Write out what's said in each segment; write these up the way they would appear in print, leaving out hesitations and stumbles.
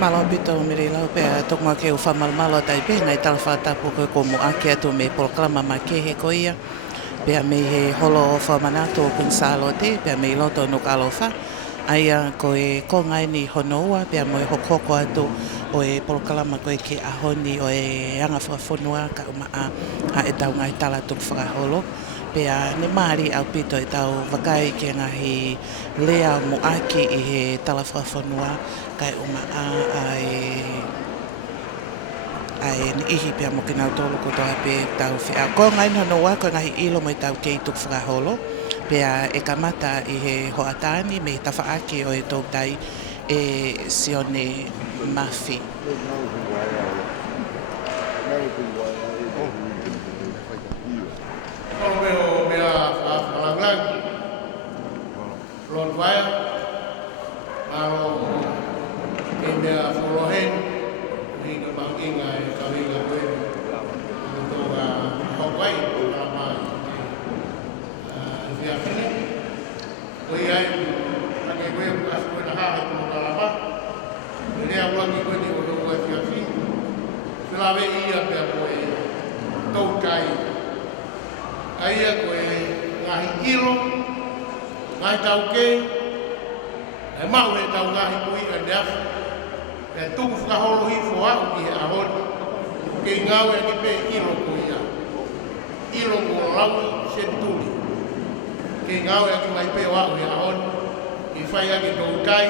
Malo bito miri lau pe tok ma ke u famal malo tai pe ngai tal fata po ko mo ake atu me proklama ma ke he ko ia pe me he holo o fa manato kun salo te pe me loto no kalofa aia ko e ko ngai ni honoa pe mo ho koko atu o e proklama ko ke ahoni o e anga fa fonua ka ma a e tau ngai tala tu fra holo pe a ne mari au pito e tau wakai ke ngahi lea mo ake i he tala fra fonua kai uma ai ni ihi pe mo kina tolo ko to pe tau fi a ko ngai no wa ko ngai ilo mo tau ke tu fra holo pe a e kamata i he ho atani me tafa aki o e tok dai e sione mafi Lord Wire, India Forohen, hingga banginga kalinga gue untuk Hawaii lama dia sini gue lagi gue as gue dah itu lama ini aku lagi gue di untuk gue sini selawe iya biar gue tahu kai ayah gue ngahi ilo ngahi tahu ke mau he tau ngahi kui a deaf e tuku whakaholo hi fua o ki he ahon ke ngau e ki pe ilo kui a ilo ko lau senturi ke ngau e ki mai pe wa o hi ahon ki whai a ki tautai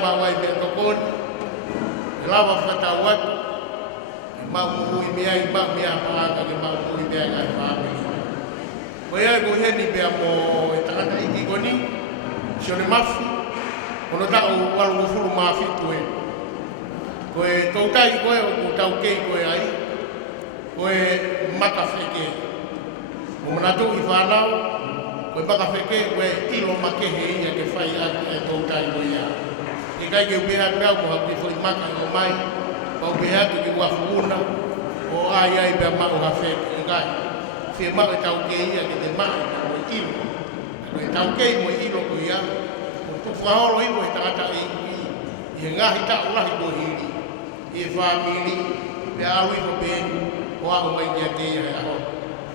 mawai me tokon e lawa whatau atu e mau mui mea i mau mea paaka ke mau mui mea ngai whaame koe ai ko heni bea mo e takata i ki koni sione mafi, kono tau walu fulu mafi koe. Koe tautai koe o tau kei koe ai, koe maka wheke. O manatu i whanau, koe maka wheke koe ilo make he ia ke whai atu e tautai koe ia. E kai ke upeha grau ko hau te whai maka o mai, pa upeha tu ki wafu una, o ai ai bea mao ha wheke. E kai, whia mao e tau kei ia ke te mao o ilo. Koe tau kei mo ilo ko ia, o whahoro i mo e tangata i ngahi ta o lahi ko hiri, i whamiri, pe alu i ko pēnu, o ako mai kia te ia e aho.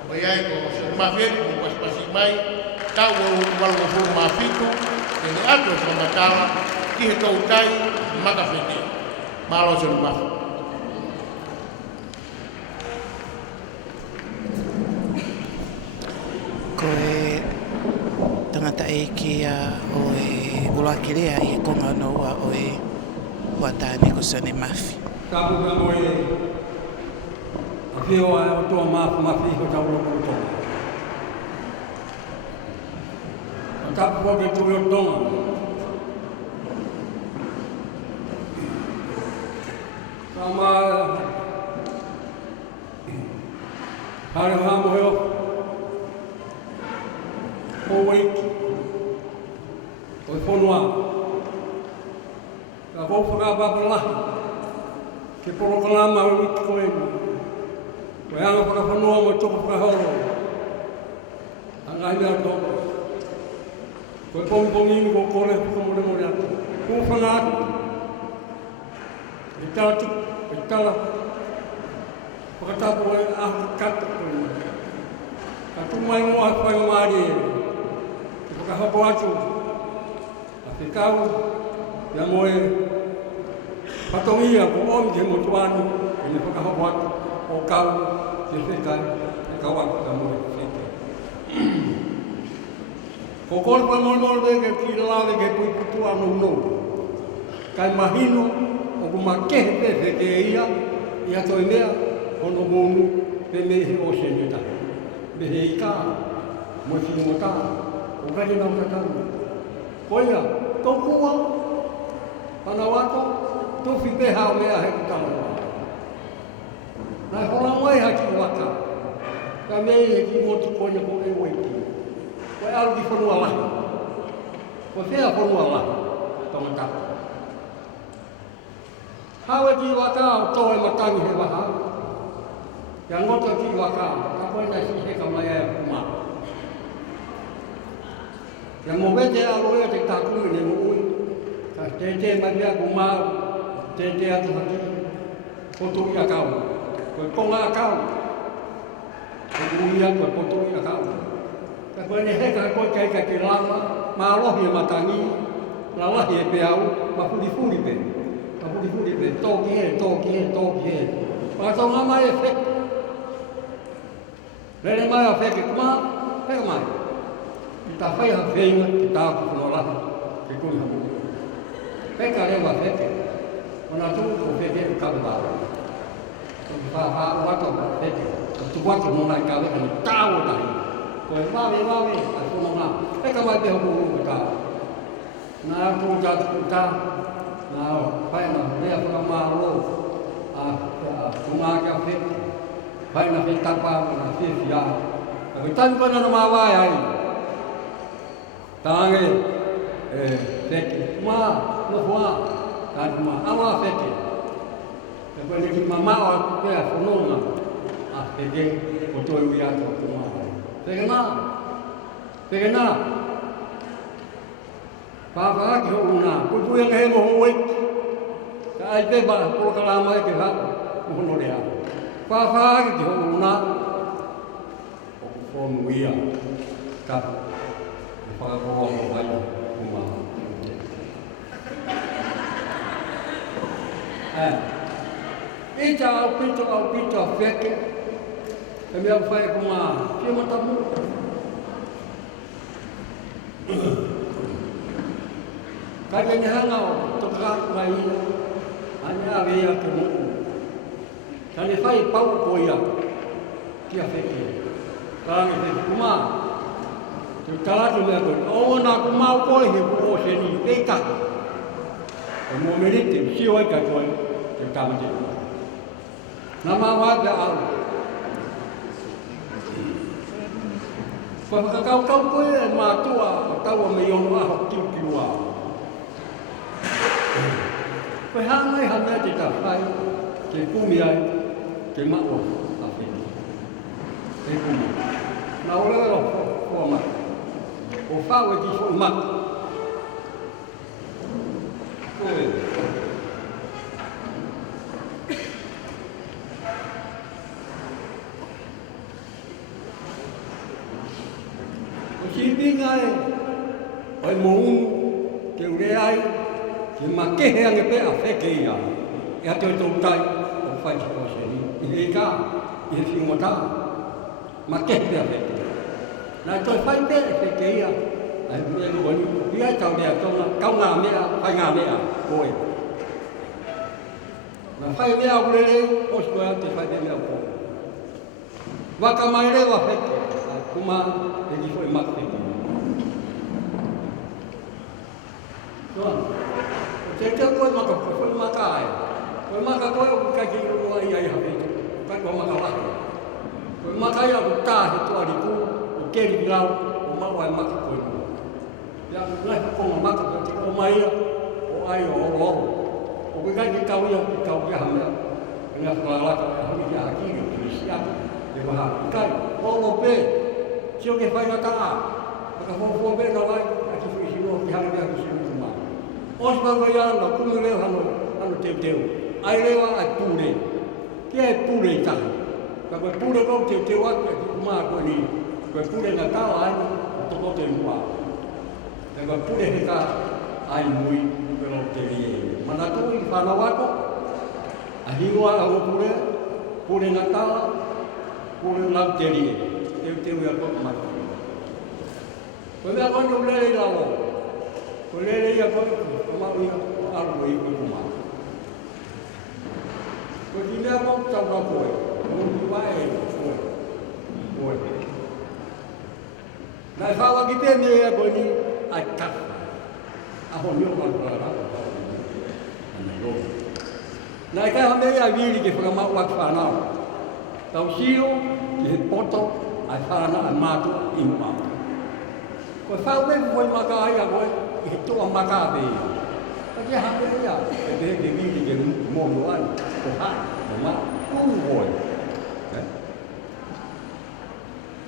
O iai ko se mawheru, o paspasi mai, tau o walu o furu mawhitu, e ne ato sa matala, ki he tau tai, maka whete, malo se mawheru. koe tangata e kia o e ulakirea i konga noa o e watani ko sone mafi. Tapu ka moe a whio a o toa mafi ko tau loko tonga. A tapu ko ke tui o tonga. Sama hare hamo heo o weiki, o whanua. Ka kou whakapapalahi, ke porokalama o wiki koe mu. Koe anga whakawhanua mo toko whakahoro. Anga hina o toko. Koe pongi ko kore whakamore atu. Kou whanatu. E tatu, e tala. Whakatapo e ahu kata koe mu. Ka tumai moa whai o maari e. Whakahapo atu, a whikau, ia moe patongia ko omi ke motuanu, e ne whakahapo atu, o kau, te whikai, e kau aku ka moe whike. Ko kore pa mol ke ki lawe ke pui putu anu no. Kai mahino, o ku makehe pe whike ia, ia toi mea, ono monu, pe mehe o seneta. Mehe ika, moe whingota, o gari nau tatau. Koia, tau kua, pana wako, tau whipeha o mea he kutama wā. Nai hola mai haki waka, ka mei he ki motu koina ko e waiti. Koe alu ki whanua lahi. Koe whea whanua lahi, tonga tapa. Hawe ki waka o toe matangi he waha. Kia ngota ki waka, ka koe nai si he ka mai aia kumā. Ya mo vete a loe te taku ni mo ui. Ka te mai pia ku mau. Te atu haki. Poto ia kau. Koe konga kau. Koe uia koe poto ia kau. Ka koe ne heka koe kai ki lama. Ma alohi e matangi. La lahi e pe au. Ma furi pe. Ma furi pe. Toki he. Pa tau ngā mai e whek. Rere mai a whek e kuma. Wheka mai. I ta whai ha whenga ki tāku whanolahi. Ke kuni hamu. Wheka rewa wheke. Ona tūku ko wheke e kawe wāra. Wha wata o wheke. Tu wata mona i kawe ani tāo tahi. Koe wawe. Ai whono ngā. Wheka mai te hoku umu i tāo. Nā tū tātu tā. Nā whaina rea whakamāro. Tunga kia wheke. Whaina whe tapa na whiwhia. Koe tanu kona na mawai ai. Tānge, wheke, mā, no whā, tānu mā, awa wheke. Te koe ni ki mamao a pēr whanonga, a wheke, o toi ui ato o mā. Wheke nā. Pāwhaki ho unā, pui anga he moho oi. Ka ai pepa, poro kalama e ke hapa, mohono rea. Pāwhaki ho unā, o whonu ia, ka. Whakakoa mo vai o maha. I ta au pito a wheke, e mea whae ko ngā whia matamu. Kai kei hanga o toka mai ina, ane a wea ke mo. Tane whae pau ko ia, kia wheke. Kāngi wheke ko maa. Te talatu mea koe, o nā ku mau koe he ko o se ni pei taka. O mō merite, sio ai kai koe, te tamate. Nā mā wāpea au. Koe whakakau koe e mātua, o taua me ionu aho kiukiua. Koe hāngai hanea te ta whai, te kumi ai, te mao a wheni. Te kumi. Nā oleo fua mai. O whau e ki fo mata. Koe. O si pinga e, o e moungu, ke ure ai, ke makehe ange pe a wheke ia. E a toi tau tai, o whai ki o se ni. I he ka, i he whingota. Makehe pe a wheke. Nā toi whai pe e wheke ia, ai mea luani, i ai tau mea tonga, kau ngā mea, whai ngā mea, koe. Nā whai mea urere, os koe au te whai mea koe. Waka mai rewa wheke, a kuma e ki whai maka wheke. Tuan, te teo koe maka koe, whai maka ai. Koe maka koe o kai ki rua i ai hawete, kai koe maka wahi. Koe maka ia ku tāhe tuari ku, keri grau o mau ai maka koe nua. Ia ngai konga maka koe te o mai o ai o oro. O koe kai ki kau ia ki kau kia hamea. Ngā whakalaka e hori ki a hakiri o kiri siaka. E waha, kai, oro pē, sio ke whai ngata a. Waka whofua pē na wai, a ki whi sino ki hana mea ki sino ki maa. Os waka iana, kumu leo hano teo. Ai rewa ai pūre. Kia e pūre i tahi. Ka koe pūre kau teo atu e ki kumaa koe ni. Koe pure ngā tāo ai, toko te mua. Te koe pure he ka ai mui, koe lo te rie. Mana tō i whanau ako, a hingoa a o pure ngā tāo, pure lau te rie. Teo ia koe mai. Koe mea koe ni lere i lao. Koe lere ia koe, koe mau ia, aru i koe kuma. Koe ki mea koe, tau rau koe. Koe ki wae e koe. Koe. Nai whawa ki pēr mea koe ni, ai taka. Aho nio whakarara. Anai roa. Nai kai ha mea viri ke whakamau aki whanau. Tau sio, ki he poto, ai whana, ai mātu, i mua. Koe whau koe maka ai a koe, i he toa maka a pēr. Pake ha mea, e te he viri ke mōnu ai, ko hai, ko mā, kūhoi.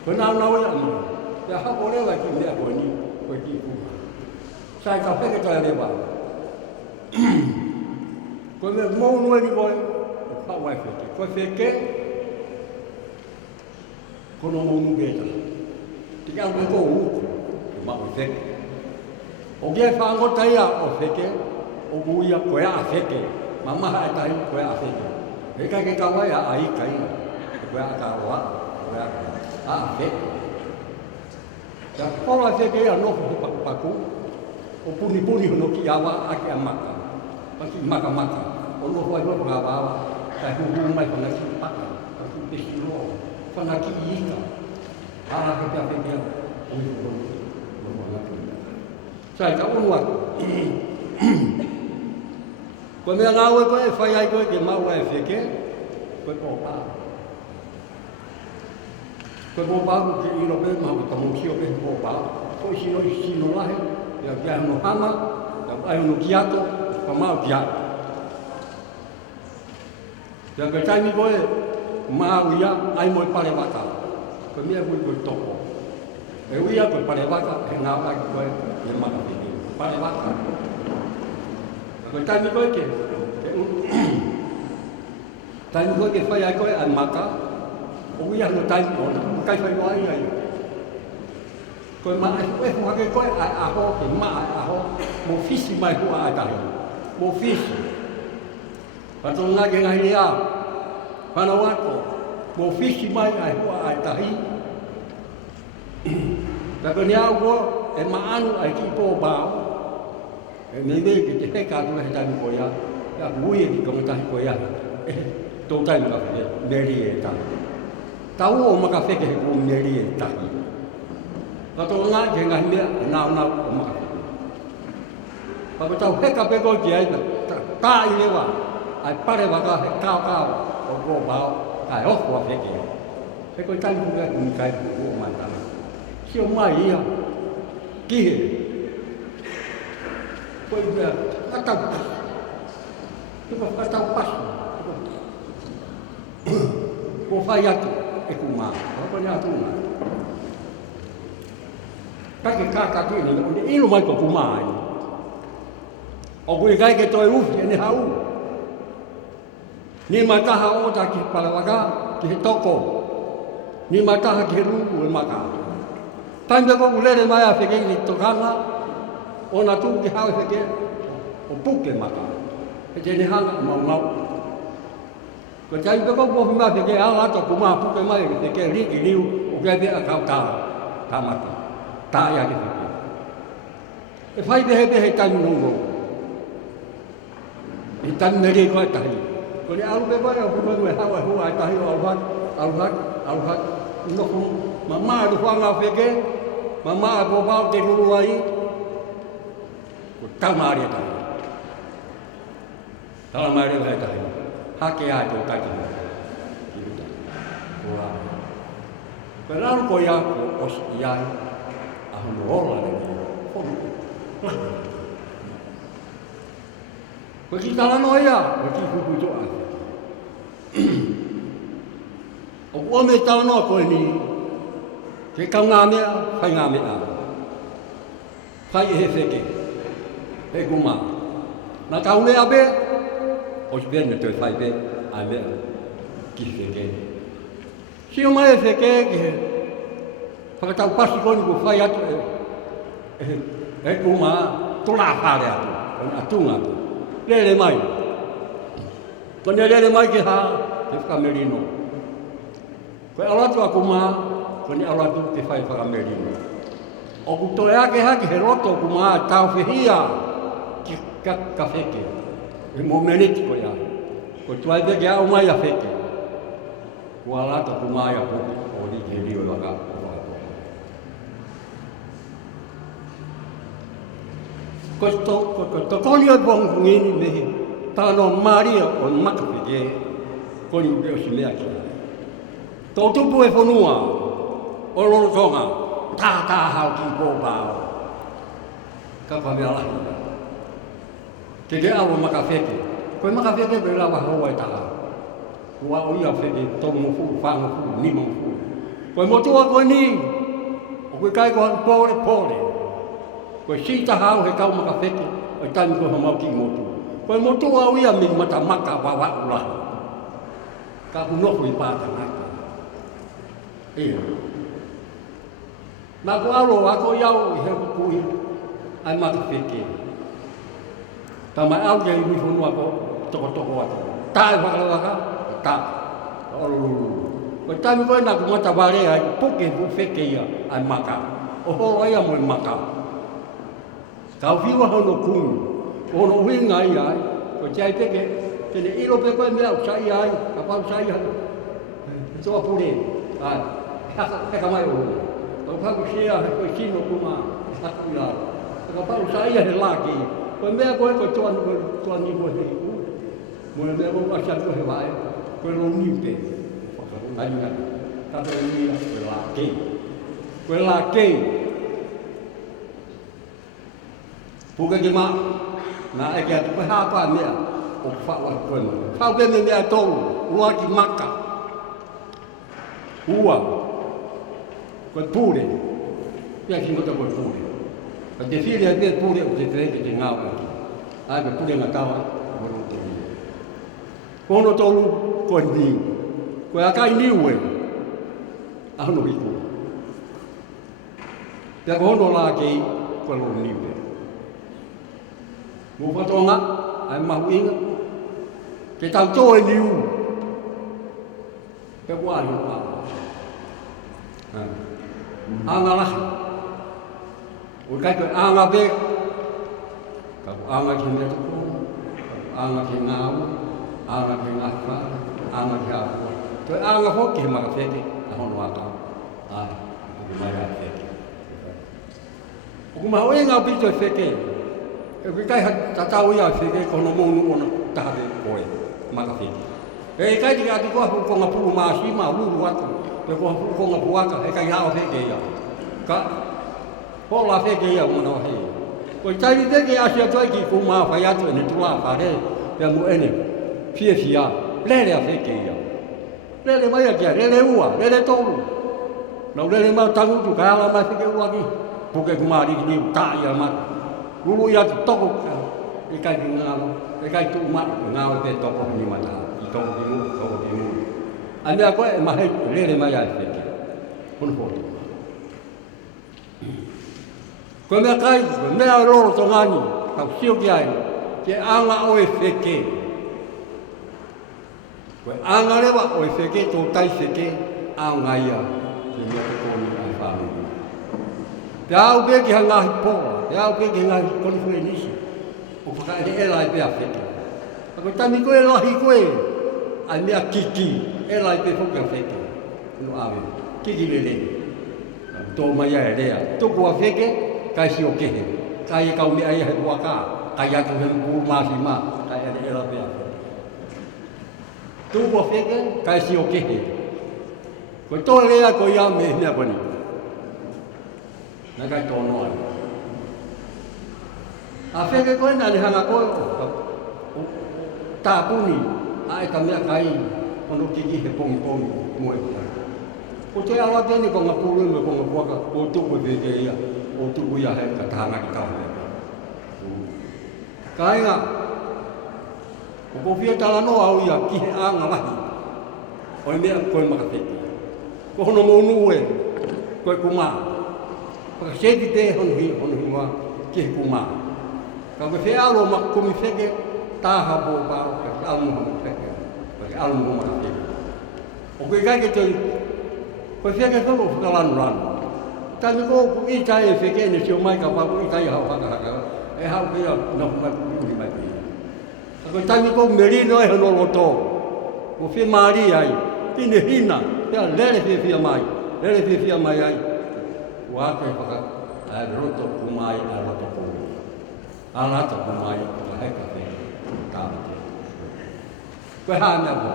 Koe nau nau ia mā. Ia hako rewa ki mea koe ni, koe ki ku. Sai ka peke toi lewa. Koe me mou nue ni koe, o whawai wheke. Koe wheke, kono mou nu geta. Tika au ko uku, ke mau wheke. O kia whaangota ia o wheke, o guia koe a wheke. Mamaha e tahi koe a wheke. E kai ke kawai a aika ina. Koe a ka roa, koe a wheke. Ia kola wheke ia nofu he paku. O puni hono ki awa ake a maka. Paki maka. O nofu ai nofu ngā wawa. Tai huhu mai whanaki paka. Paki pesi roa. Whanaki ika. Ara ke pia whekea. O i hono. Sai ka unu aku. Koe mea ngāwe koe, whai ai koe ke maua e wheke. Koe pōpā. Koe pōpā ku ke iro pe, mahu tamu kio pe pōpā. Koe sino lahe. Ia kia hono hama, ia ai hono ki ato, ka mau ki ato. Ia koe taimi koe, mau ia, ai moe pare waka. Koe mea koe toko. E uia koe pare waka, he ngā wai koe, e maka peke. Pare waka. Koe taimi koe ke, taimi koe ke whai ai koe, ai maka. O uia no taimi ona, kai whai wai ai. Koe maa e whake koe ai aho, ke maa ai aho, mo fisi mai hua ai tahi. Mo fisi. Pato ngā ke ngahi ea, whanau ako, mo fisi mai ai hua ai tahi. Tako ni au koe, e maanu ai ki pō bāo, e mei ke te heka tula he taimi koe ia, ia kui e ki kamatahi koe ia, tō taimi ka whine, meri e tahi. Tau o maka wheke he kō meri e tahi. Kato ngā ke ngahi mea, nāu o maka wheke. Papa tau heka peko ki aina, tā i lewa, ai pare waka he kāo o kō bāo, kai ofu a wheke. Peko i taimi kuka kuni kai o mai tahi. Sio mai ia, kihe. Koe mea, katau pasu. Tuka katau pasu. Ko whai atu, e ku maa. Kapa ni atu ngā. Kake kākatu ina, ino mai ko ku maa ina. O kui kai ke toi ufi, ene hau. Ni mai taha ota ki palawaka, ki he toko. Ni mai taha ki he rungu e maka. Taimea ko ulere mai a wheke ni tokanga, o na tū ki hau wheke, o puke maka. E tēne hanga mau. Ko taimea ko pohi mai wheke ala ato ku maa puke mai, wheke riki riu, o kia te a kau tā mata. Tā ia ke wheke. E whai pehe taimi nungo. I taimi nere koe tahi. Ko ni alu pe mai, o kumengu e hawa hua e tahi o aluhat, nofu, ma maa du whanga wheke, ma maa pōpau te ruru ai, ko taumaari e tahi. Taumaari e tahi. Hake ai tō taiki. Ko rāru ko ia, ko osi iai, a hono ora ne ki. Ko ki talano ia, ko ki kuku toa. O kua me talano koe ni, ke kau ngā mea, whai ngā mea. Whai e he wheke, he kuma. Nā kau mea be, o si pēne toi whai be, ai mea, ki wheke. Sio mai e wheke, ki he, whakatau pasi koni ko whai atu e kuma, tōrā whare atu, koni atunga atu. Lere mai. Kone lere mai ki hā, te whakamerino. Koe alatu a kuma, kone alatu te whai whakamerino. O ku toe ake hake he roto kuma, tau whihia ki ka wheke. E mō meneti koe a. Koe tuai peke au mai a wheke. Kua alatu kuma ia puki, o li ke rio waka. Ko to koni o bong ngini mehi tano maria o makapeke ko ni o si mea ki. To tupu e fonua o lolo tonga ta hau ki po bao. Ka pa mea lahi. Te awo makapeke. Ko makapeke pe la wa ho ta. Wa o ia feke to mo fu fa mo fu ni mo fu. Ko mo tua ko ni o ko kai ko pole. Koe sita hao he kau maka wheke, o tami koe hamau ki motu. Koe motu au ia mi mata maka wawa ulaha. Ka unofu i pāta naka. Ia. Nā ko aro ako iau i he kukui, ai maka wheke. Tamai au ke i wihonu ako toko ako. Tāe whakalawaka, tā. Olulu. Koe tami koe nā ku mata ware ai, puke pu wheke ia, ai maka. O horo ia mo i maka. Kau whiwa hono kungu, hono winga i ai, ko tia i peke, tene iro pe koe mea usai ai, ka pau usai ai. Toa pure, ai, heka mai o. Kau pau sea, he koe sino kuma, hatu i ai. Ka pau usai ai he laki, koe mea koe koe toa ni koe hei. Moe mea koe asia koe he wae, koe lo niupe. Ai nga, kata o nia, koe laki. Koe laki. Puka ki maa, nā eke atu koe hāpā mea, o whaua koe maa. Whau kene mea tolu, ua ki maka. Ua, koe pūre, pia ki ngota koe pūre. Ka te whiri ai pia pūre o te treke te ngāo eki. Ai koe pūre ngā tawa, koe ro te niu. Kono tolu, koe niu. Koe akai niu e, ahono hiku. Pia ko hono lā kei, koe ro niu e. Mo patonga, ai mahu inga, ke tau tō e niu. Pe kua ni kua. Anga lahi. O kai koe anga be, ka anga ki mea tuko, anga ki ngāu, anga ki ngāwha, anga ki hāpua. Koe anga hoki he maka wheke, a hono ata. Ai, o mai a wheke. O kumaho inga o pito e wheke, e kai tatau ia wheke kono mōnu ona tahare koe, maka wheke. E kai tika ati koha konga pū māsi mā lulu atu, e koha konga puaka, e kai hao wheke ia. Ka, hola wheke ia mona o hei. Ko i tairi teke asia toi ki ku mā whai atu ene tula whare, pia mu ene, fia, lere a wheke ia. Lere mai a kia, lere ua, lere tolu. Nau lere mau tangutu, kai ala mai wheke ua ki, puke ku mā riki niu, tā ia mata. Lulu ia tu toko ka, e kai ki ngālo, e kai tu umat, ngālo te toko ni mata, i toko ki mu, toko ki mu. Anea koe e mahe, lere mai ai wheke, hono poto. Koe mea kai, mea roro to ngani, tau sio ki ai, ke anga o e wheke. Koe anga rewa o e wheke, tō tai wheke, anga ia, ke mea te kōni ai whāngu. Te au pēki ha ngāhi pōra, te au pēki ha ngāhi konifue nisi. O whakaere e lai pēa wheke. Ako tami koe lahi koe, ai mea kiki, e lai pē whuka wheke. No awe, kiki le le. Tō mai ai rea, tōku a wheke, kai si o kehe. Kai e kau mea ia he puaka, kai atu he mpū māsi mā, kai e lai pēa wheke. Tōku a wheke, kai si o kehe. Koe tō rea koe ia me mea koni. Nā kai tōno ai. A wheke koe nā ni hanga koe o tāpuni, a e ka mea kai, ono kiki he pongi moe kia. Ko te ala tēne ko ngā pūru me ko ngā puaka, o tuku wheke ia, o tuku ia he ka tahanga ki kawe. Ka inga, o ko whia tala no au ia ki he anga mahi, o e mea koe maka wheke. Ko hono mōnu e, koe kumaa. Paka seti te hono hiwa ki he kumā. Ka koe whea alo maka kumi wheke, tāha pō pāo, ka ki alu moha wheke, ka ki alu moha wheke. O koe kai ke te, koe wheke whelo whakalanu. Tani ko i tai e wheke ne sio mai ka pāko i tai hau haka, e hau kia na mai kuri mai pia. Ka koe tani ko merino e hono loto, ko whi maari ai, tine hina, pia lere whia mai ai. Waka whaka, ai roto kumai, ai roto kumai. A roto kumai, ka heka wheke, kāwate. Koe haa mea po.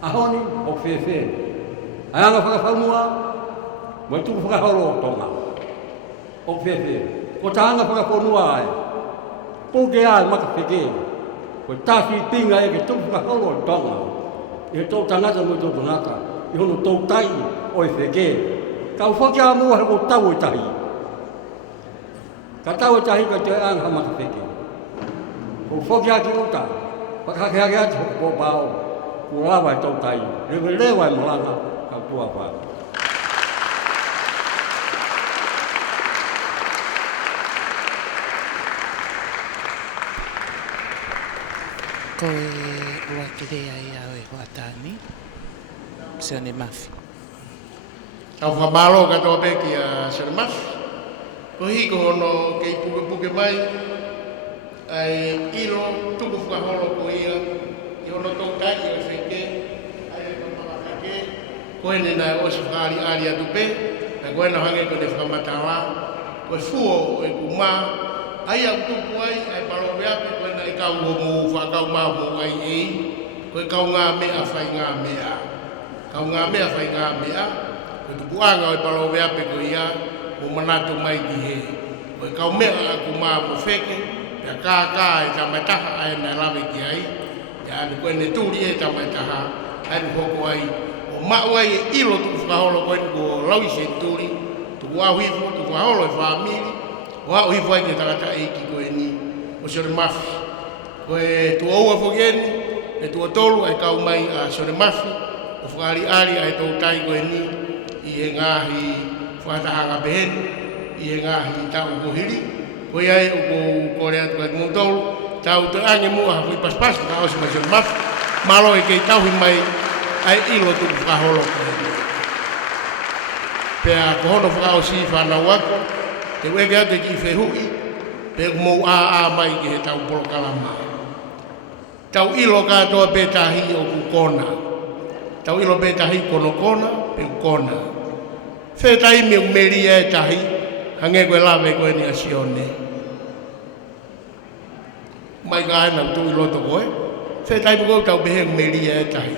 Ahoni, o whewhe. Ai anga whakawhaunua, mo tuku whakahoro o tonga. O whewhe. Ko ta anga whakawhaunua ai. Pōke ai maka wheke. Koe tāsi tinga e ke tuku whakahoro o tonga. I he tō tangata mo i tō tangata. I hono tō tai o e wheke. Kau whaki a mua he ko tau i tahi. Ka tau tahi ka te anga maka peke. Ko whoki aki uta, pakake ake ati hoko pōpāo, ku lawa tau tai, rewe lewa malanga ka tua whā. Ko e ua kirea ia o e Huatani, Sione Mafi. Tau whamalo ka tō peki a Sione Mafi. Ko hiko hono kei puke mai, ai ilo tuku whakaholo ko ia, i hono tō tai o wheke, ai e kama wheke, ko ene nai o se whakari ari atu pe, na koe na hange ko te whakamatawa, ko e fuo o e kumā, ai au tuku ai, ai palo weape, ko ena i kau o mu whakau mau mo ai ei, ko e kau ngā mea whai ngā mea. Kau ngā mea whai ngā mea, ko tuku anga o e palo weape ko ia, o manatu mai ki he. O e kau mea aku maa mo wheke, pia kā e tamataha ai na lawe ki ai, ia anu koe ne tūri e tamataha, ai nu hoko ai, o mau ai e ilo tuku whakaholo koe ko lawi se tūri, tuku ahuifu, tuku aholo e whamiri, o au hifu ai ke tangata e ki koe ni, o Sione Mafi. Koe tu aua whogeni, e tu atolu ai kau mai a Sione Mafi, o whakari ari ai tau tai koe ni, i e ngahi whatahanga beheni, i e ngahi tau kohiri, koe ai o ko kore atu kai mōtolu, tau te ange mua hui paspas, ka osi mai Sione Mafi, malo e kei tauhi mai ai ilo tuku whakaholo koe. Pea kohono whakaosi whanau ako, te weke atu ki whehui, pe mou a mai ki he tau polokalama. Tau ilo katoa petahi o kukona, tau ilo petahi kono kona, pe kukona. Whetai me umeri e tahi, hange koe lawe koe ni a Sione. Mai ka aina utu i loto koe, whetai me koe tau behe umeri e tahi.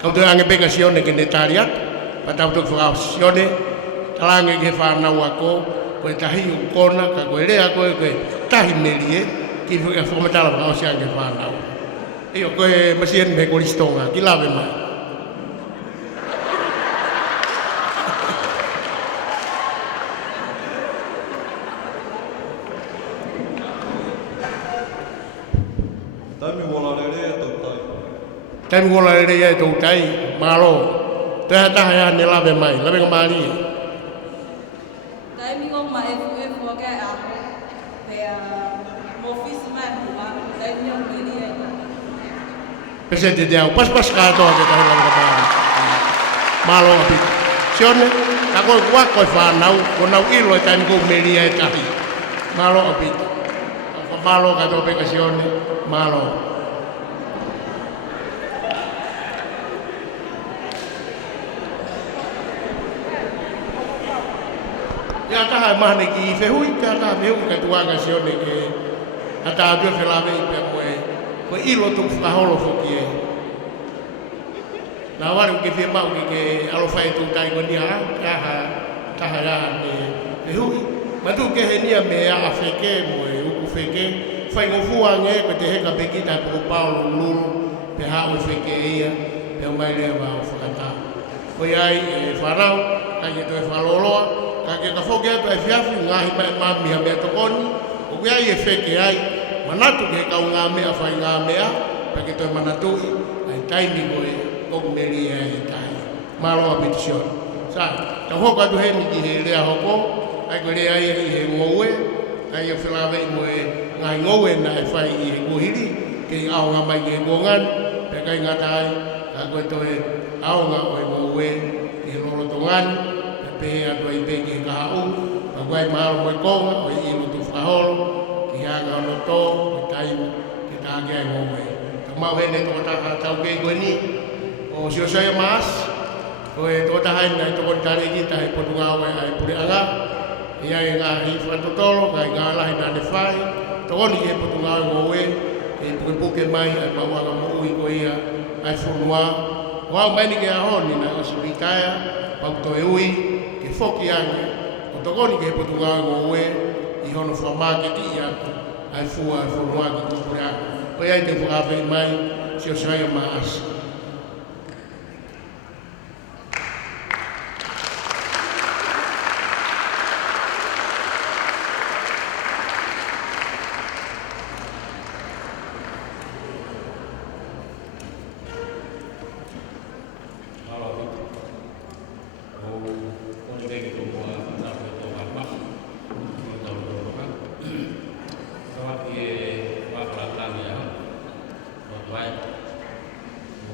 Kau te ange peka Sione ke netari atu, pa tau tuku whakao Sione, talange ke whanau ako, koe tahi u kona, ka koe rea koe tahi meri e, ki whamatala whakao si ange whanau. Iyo koe masien me koristonga, ki lawe mai. Taimi wola rere e tau tai. Taimi wola rere e tau tai, maro. Teha taha ya ne lawe mai, lawe ka maari. Taimi ngong ma efu ake ako, pea mofisi mai hua, taimi ngong meri e. Pese te deo, pas katoa ke tahu lawe ka maari. Malo api. Sione, ka koe kua koe whanau, ko nau ilo e taimi kou meri e tahi. Malo api. Malo katoa peka Sione, malo. Ia taha mahane ki whehui, ka taha whehui ka tuanga Sione ke ata adua whelawe i pia koe, koe ilo tuku whakaholo whoki e. Nā waru ke whemau ke alowhai tū tai ko nia, taha raha me whehui. Matu ke he nia me a wheke mo e uku wheke, whai ngofua nge ko te heka peki tai poko paolo lulu, pe hao wheke ia, pe o mai lea wao whakata. Koe ai e whanau, ka ke toi whaloloa, ka ke ka whoke atu ai whiawhi ngahi mai mami ha mea tokoni, o koe ai e wheke ai, manatu ke kau ngā mea whai ngā mea, pa ke toi manatui, ai taimi koe, koku meri e tai. Malo apiti Sione. Sa, ta hoko atu heni ki he rea hoko, ai ko rea ia i he ngoue, ai o whilawe i mo e ngai ngoue na e whai i he kuhiri, ke i aonga mai ki he kuongan, pe kai ngatai, ka koe toi aonga o e ngoue, ki he lorotongan, pe pehe atu ai pe ki he kahau, ka koe mahalo mo e konga, o i ilo tu whaholo, ki hanga ono tō, ki taima, ki tāke ai ngoue. Ka mau hene tō taka tau kei koe ni, o Siosaya Maas, koe tō tahain nai tō koni tare ki tahi potu ngāwe ai pure anga, ia e ngā hi whakatotolo, kai ngā lahi nane whai, tō koni ki he potu ngāwe ngowe, e puke mai ai pauanga mo ui ko ia, ai whunua, o au maini ke ahoni na o sipikaya, pau to e ui, ke whoki ange, o tō koni ki he potu ngāwe ngowe, i hono whamake ti atu, ai fua ai whunua ki tō pure anga. Koe ai te whakawhi mai, Siosaya Maas.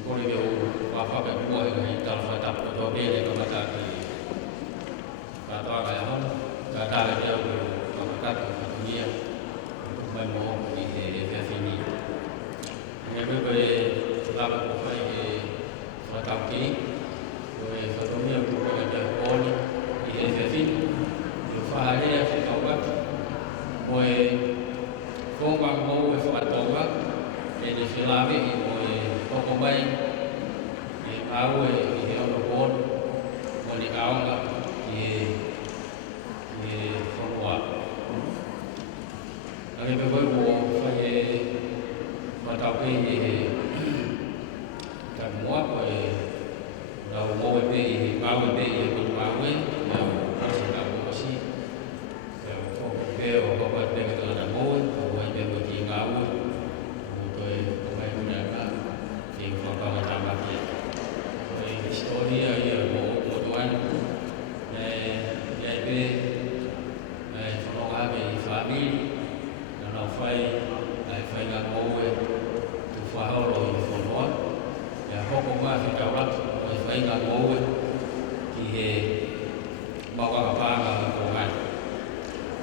Kore ke o whawhaka mua e ngai tala whaitapu o tō pēle ka mata ki katoa kai ahon, ka tāle te au o whakataka o whatungia, mai mo i he whiawhini. Ngai pepe e lava ko whai e whakatau ki, o e whatungia ko whai te hōni i he whiawhini, i o whaharea ki kaukaki, o e whonga mou e whakatonga, e ne whilawe i o e hoko mai, e au e i he ono hōni, o ne aonga i he whonua. Ngai pe koe o whai e whatau pe i he takumua, o e rau mou e pe i he mau e pe i he kutu mau e, nau rasi nau kosi, pe o hoko e pe me tala mou e, o e pe mo ki ngau e, o koe o mai huna ka, ki whakanga tamaki. O e historia i a mo tuana, e pe whanonga ake i whamiri, nau whai ngā mou e tu whahoro i whanua. Ia hoko ngā whitauraki o i whai ngā mou e ki he mawanga pānga i kōngani.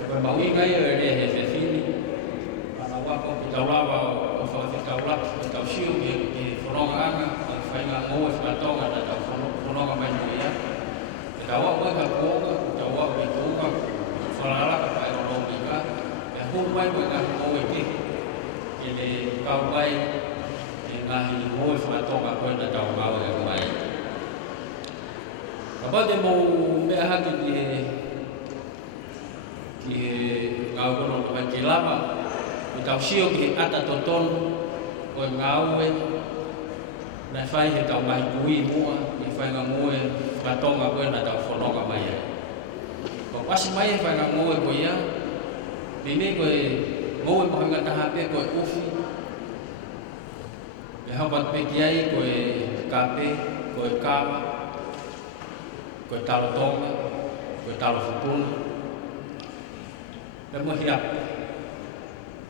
E koe mau ingai e re he whiawhini, ana wako whitaurawa o whawhitauraki, whitausiu ki whanonga anga, o i whai ngā mou e whatonga na tau whanonga mai nui ia. E tau wako e ka kōnga, tau wako i kōnga, whanaraka pai o rongi ka, e hō mai koe ngā mou e kehi. E le kau mai, e ngahi mou e whakatonga koe na tau mau e mai. Ka pate mou mea haki ki he ngau kono to mai ki lama, i tau sio ki he ata totonu, koe ngau e, na whai he tau mahi kui mua, i whai ngā mou e whakatonga koe na tau whanonga mai e. Ko pasi mai e whai ngā mou e koe ia, pime koe mou e mohi ngā taha pe koe uwhi. E haupat pe ki ai koe kape, koe kawa, koe talo tonga, koe talo futuna. Pe mohi ape.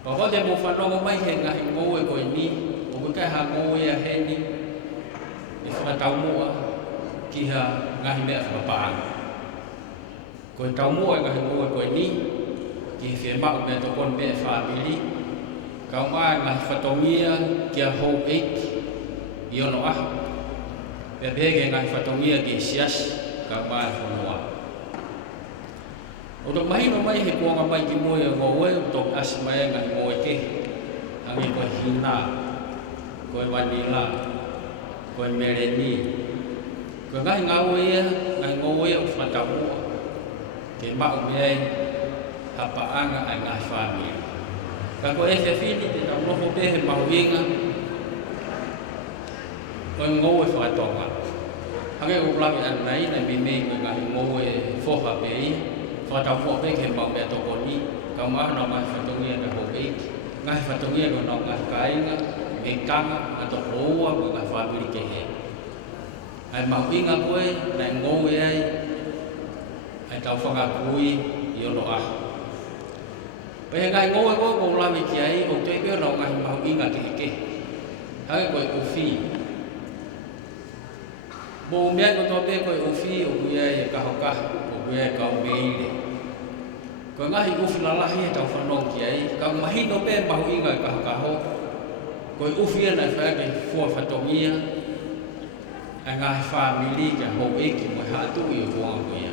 Ka hote mo whanonga mai he ngahi mou e koe ni, o kukai ha mou e a he ni, e whakatau mua ki ha ngahi mea whakapaanga. Koe tau mua e ngahi mou e koe ni, ki he mau me tokon me e whaapili, kau maa ngā whatongia kia hou eiki i ono aho. Pea pege ngā whatongia ki siasi, kau maa e whanua. O tok mahino mai he kuanga mai ki moe o ngoe, o tok asi mai ngā moe ke, hangi koe hina, koe wanila, koe mereni, koe ngai ngau ea, ngai ngoe o whatamua, ke mau mea hapaanga ai ngā whamia. Ka koe e whiawhini te tau nofo pehe mahuinga, koe ngou e whakatonga. Hange o plawe anai, na mimei koe ngahi ngou e whoha pei, whakatau fua pei ke mau mea toko ni, kau maha nau ngahi whatongia ka ho peiki, ngahi whatongia koe nau ngahi kainga, me kanga, a toko oua koe ngahi whamiri ke he. Ai mahuinga koe, na ngou e ai, ai tau whakakui i ono aho. Pea ngai ngoe koe ko lawe ki ai, o te peo nau ngahi mahu inga ke ke. Hake koe uwhi. Mo mea ko tō pe koe uwhi o kuia e kahokaha, o kuia e kau meire. Koe ngahi uwhi lalahi e tau whanong ki ai, kau mahino pe mahu inga e kahokaho. Koe uwhi e nai whaake fua whatongia, e ngahi whamili kia hou eki mo hatu i o kuanga kuia.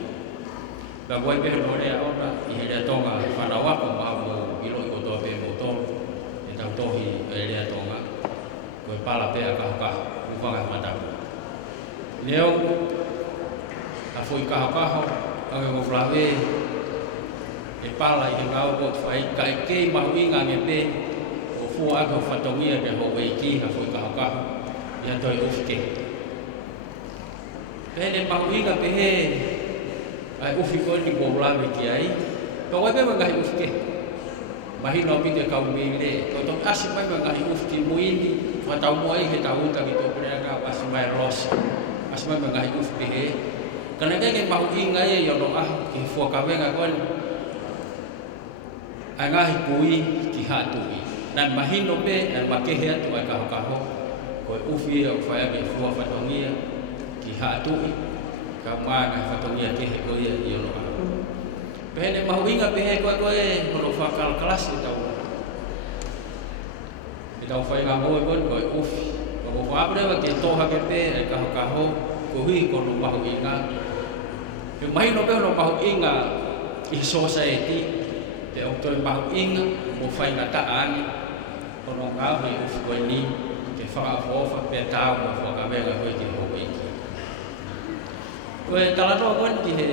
Ka koe pehe no rea ona, i he rea tonga whanawako maha mo ilo i kotoa pe mo tolu, e tau tohi e rea tonga, koe pala pea kahokaho, uwhanga mataku. Leo, a fui kahokaho, ange ko flawe, e pala i he ngau ko whai, ka e kei mahu inga nge pe, o fua ako whatongia ke ho weiki, a fui kahokaho, i atoi ufike. Pene mahu inga pehe, ai uwhi koe ni kua ulawe ki ai, ka wai mewa ngahi ufike. Mahi no pite kau mire, kau tong asi mai ngahi ufike muini, whatau mua i he tau uta ki tō preanga, asi mai rosi, asi mai ngahi ufike he. Kana kei mahu inga e yono aho ki fua kawenga koe ni, ai ngahi kui ki hatui. Nan mahino pe, ai makehe atu ai kaho kaho, koe ufi o whaia me fua whatongia ki haatui ka mga whatongia ke he koe i ono a. Pehene mahuinga pehe koe hono whakalkalas i tau. I tau whainga moe koe ufi. Ko whaabrewa ke toha ke pe e kaho ko hui kono mahuinga. Pe mahino pe hono mahuinga i society. Te o toi mahuinga o whainga taani. Kono ngā hui ufi koe ni. Ke whakafofa pe tau mo whakawenga koe ki ho iki. Koe talanoa koe ki he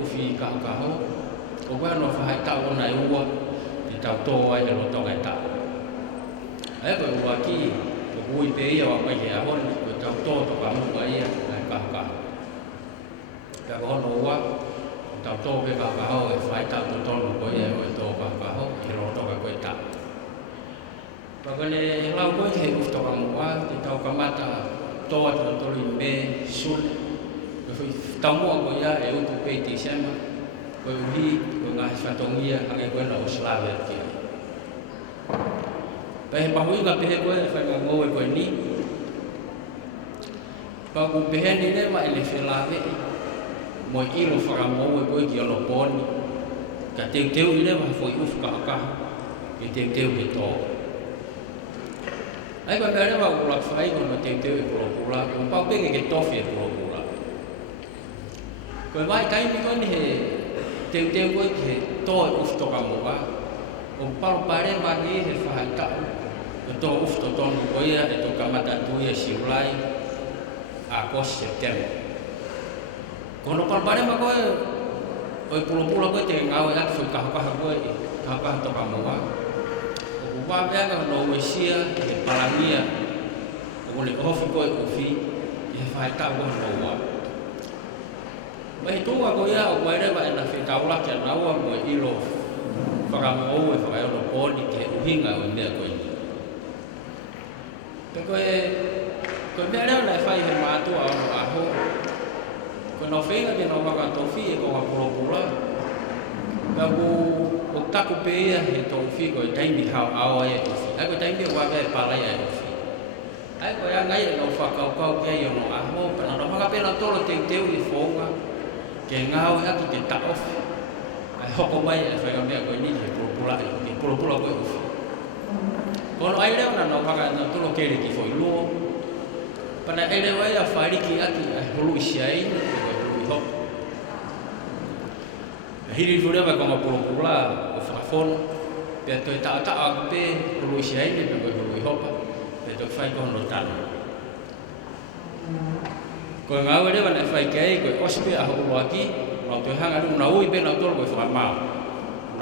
ufi kaho. Ko koe no whahai tau ona e ua. I tau toa e rotonga e tau. Ai koe ua ki. Ko hui pe ia wa mai he ahoni. Koe tau toa toka munga ia na kaho. Pea ko hono ua. Tau toa pe kaho e whai tau to tonu koe e o e toa kaho. I rotonga koe tau. Pakone lau koe ke uf toka mua, te tau kamata toa tau tori me sule. Koe tau mua koe ia e utu peiti sema. Koe uhi, koe ngahi whatongia, hange koe na uslawe kia. Pehe mahuinga pehe koe, whainga ngoe koe ni. Paku pehe ni lewa ele whelawe. Moi ilo whakamoe koe ki ono poni. Ka teu i lewa hafoi uf kaha. Ki teu he toa. Ai koe mea rewa ulak whai kono teu e pula. Koe pau penge ke tofi e pula. Koe mai kaimi koe ni he teu koe ki he toa uf toka mua. O palo pare magi he whahai tau. Ko toa uf to tonu koe ia e toka mata tuia siulai. Agos September. Kono palo pare ma koe. Koe pula koe te ngau e atu kaha koe. Kaha toka mua. Upa peanga no uesia e palangia o le ofi koe ufi e whai tau koe no ua. Mai tua koe ia o koe rewa e na whetau kia naua mo e ilo whakamou e whakai ono poni ke uhinga o mea koe ni. Pe koe mea rewa na e whai he mātua o no aho. Koe no whenga ke no waka tofi e konga pula. Pea o taku pe ia he tō uwhi koe taimi hao ao ai e uwhi. Ai koe taimi o waga e palai ai e uwhi. Ai koe a ngai e no whakaukau kia i ono aho. Pana no whaka pēna tolo teu i whonga. Ke ngau e aki te taofi. Ai hoko mai e whainga mea koe nini he pulapula e. Ke pulapula koe uwhi. Kono ai leo na no whaka na tolo kere ki whoi luo. Pana e leo ai a whairiki aki ai hulu i siaini. E koe hulu i hoko. Hiri furewa ko mapula o whakafono. Pea toi taa aku pe hulu isi haine pe koe hulu i hopa. Pea toi whai kono tano. Koe ngau rewa na whai kei koe ospe a hulu aki. Nau toi hanga rungu na ui pe nau tolo koe whakamau.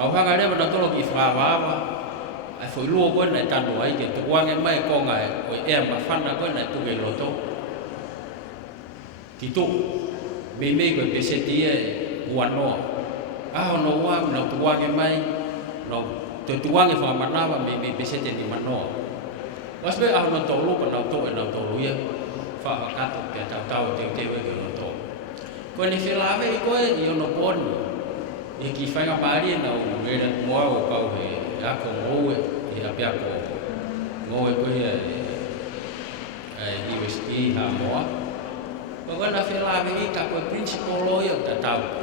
Nau hanga rewa na tolo ki whakawawa. Ai whoi luo koe na tano ai ke tukuange mai konga e koe ea mawhana koe na tuke loto. Ki tu. Mei koe peseti e uanoa. Aho no ua na tuange mai no te tuange fa manawa me pesete ni manoa. Wasbe aho no tolu pa na to e na tolu ia fa kato pe tau te e no to. Ko ni filave i koe i ono poni. E ki whainga pari na o mera moa o pau he ako ngoe i apia ko ngoe koe e USD ha moa. Ko na filave i ka koe principal lawyer ta tau.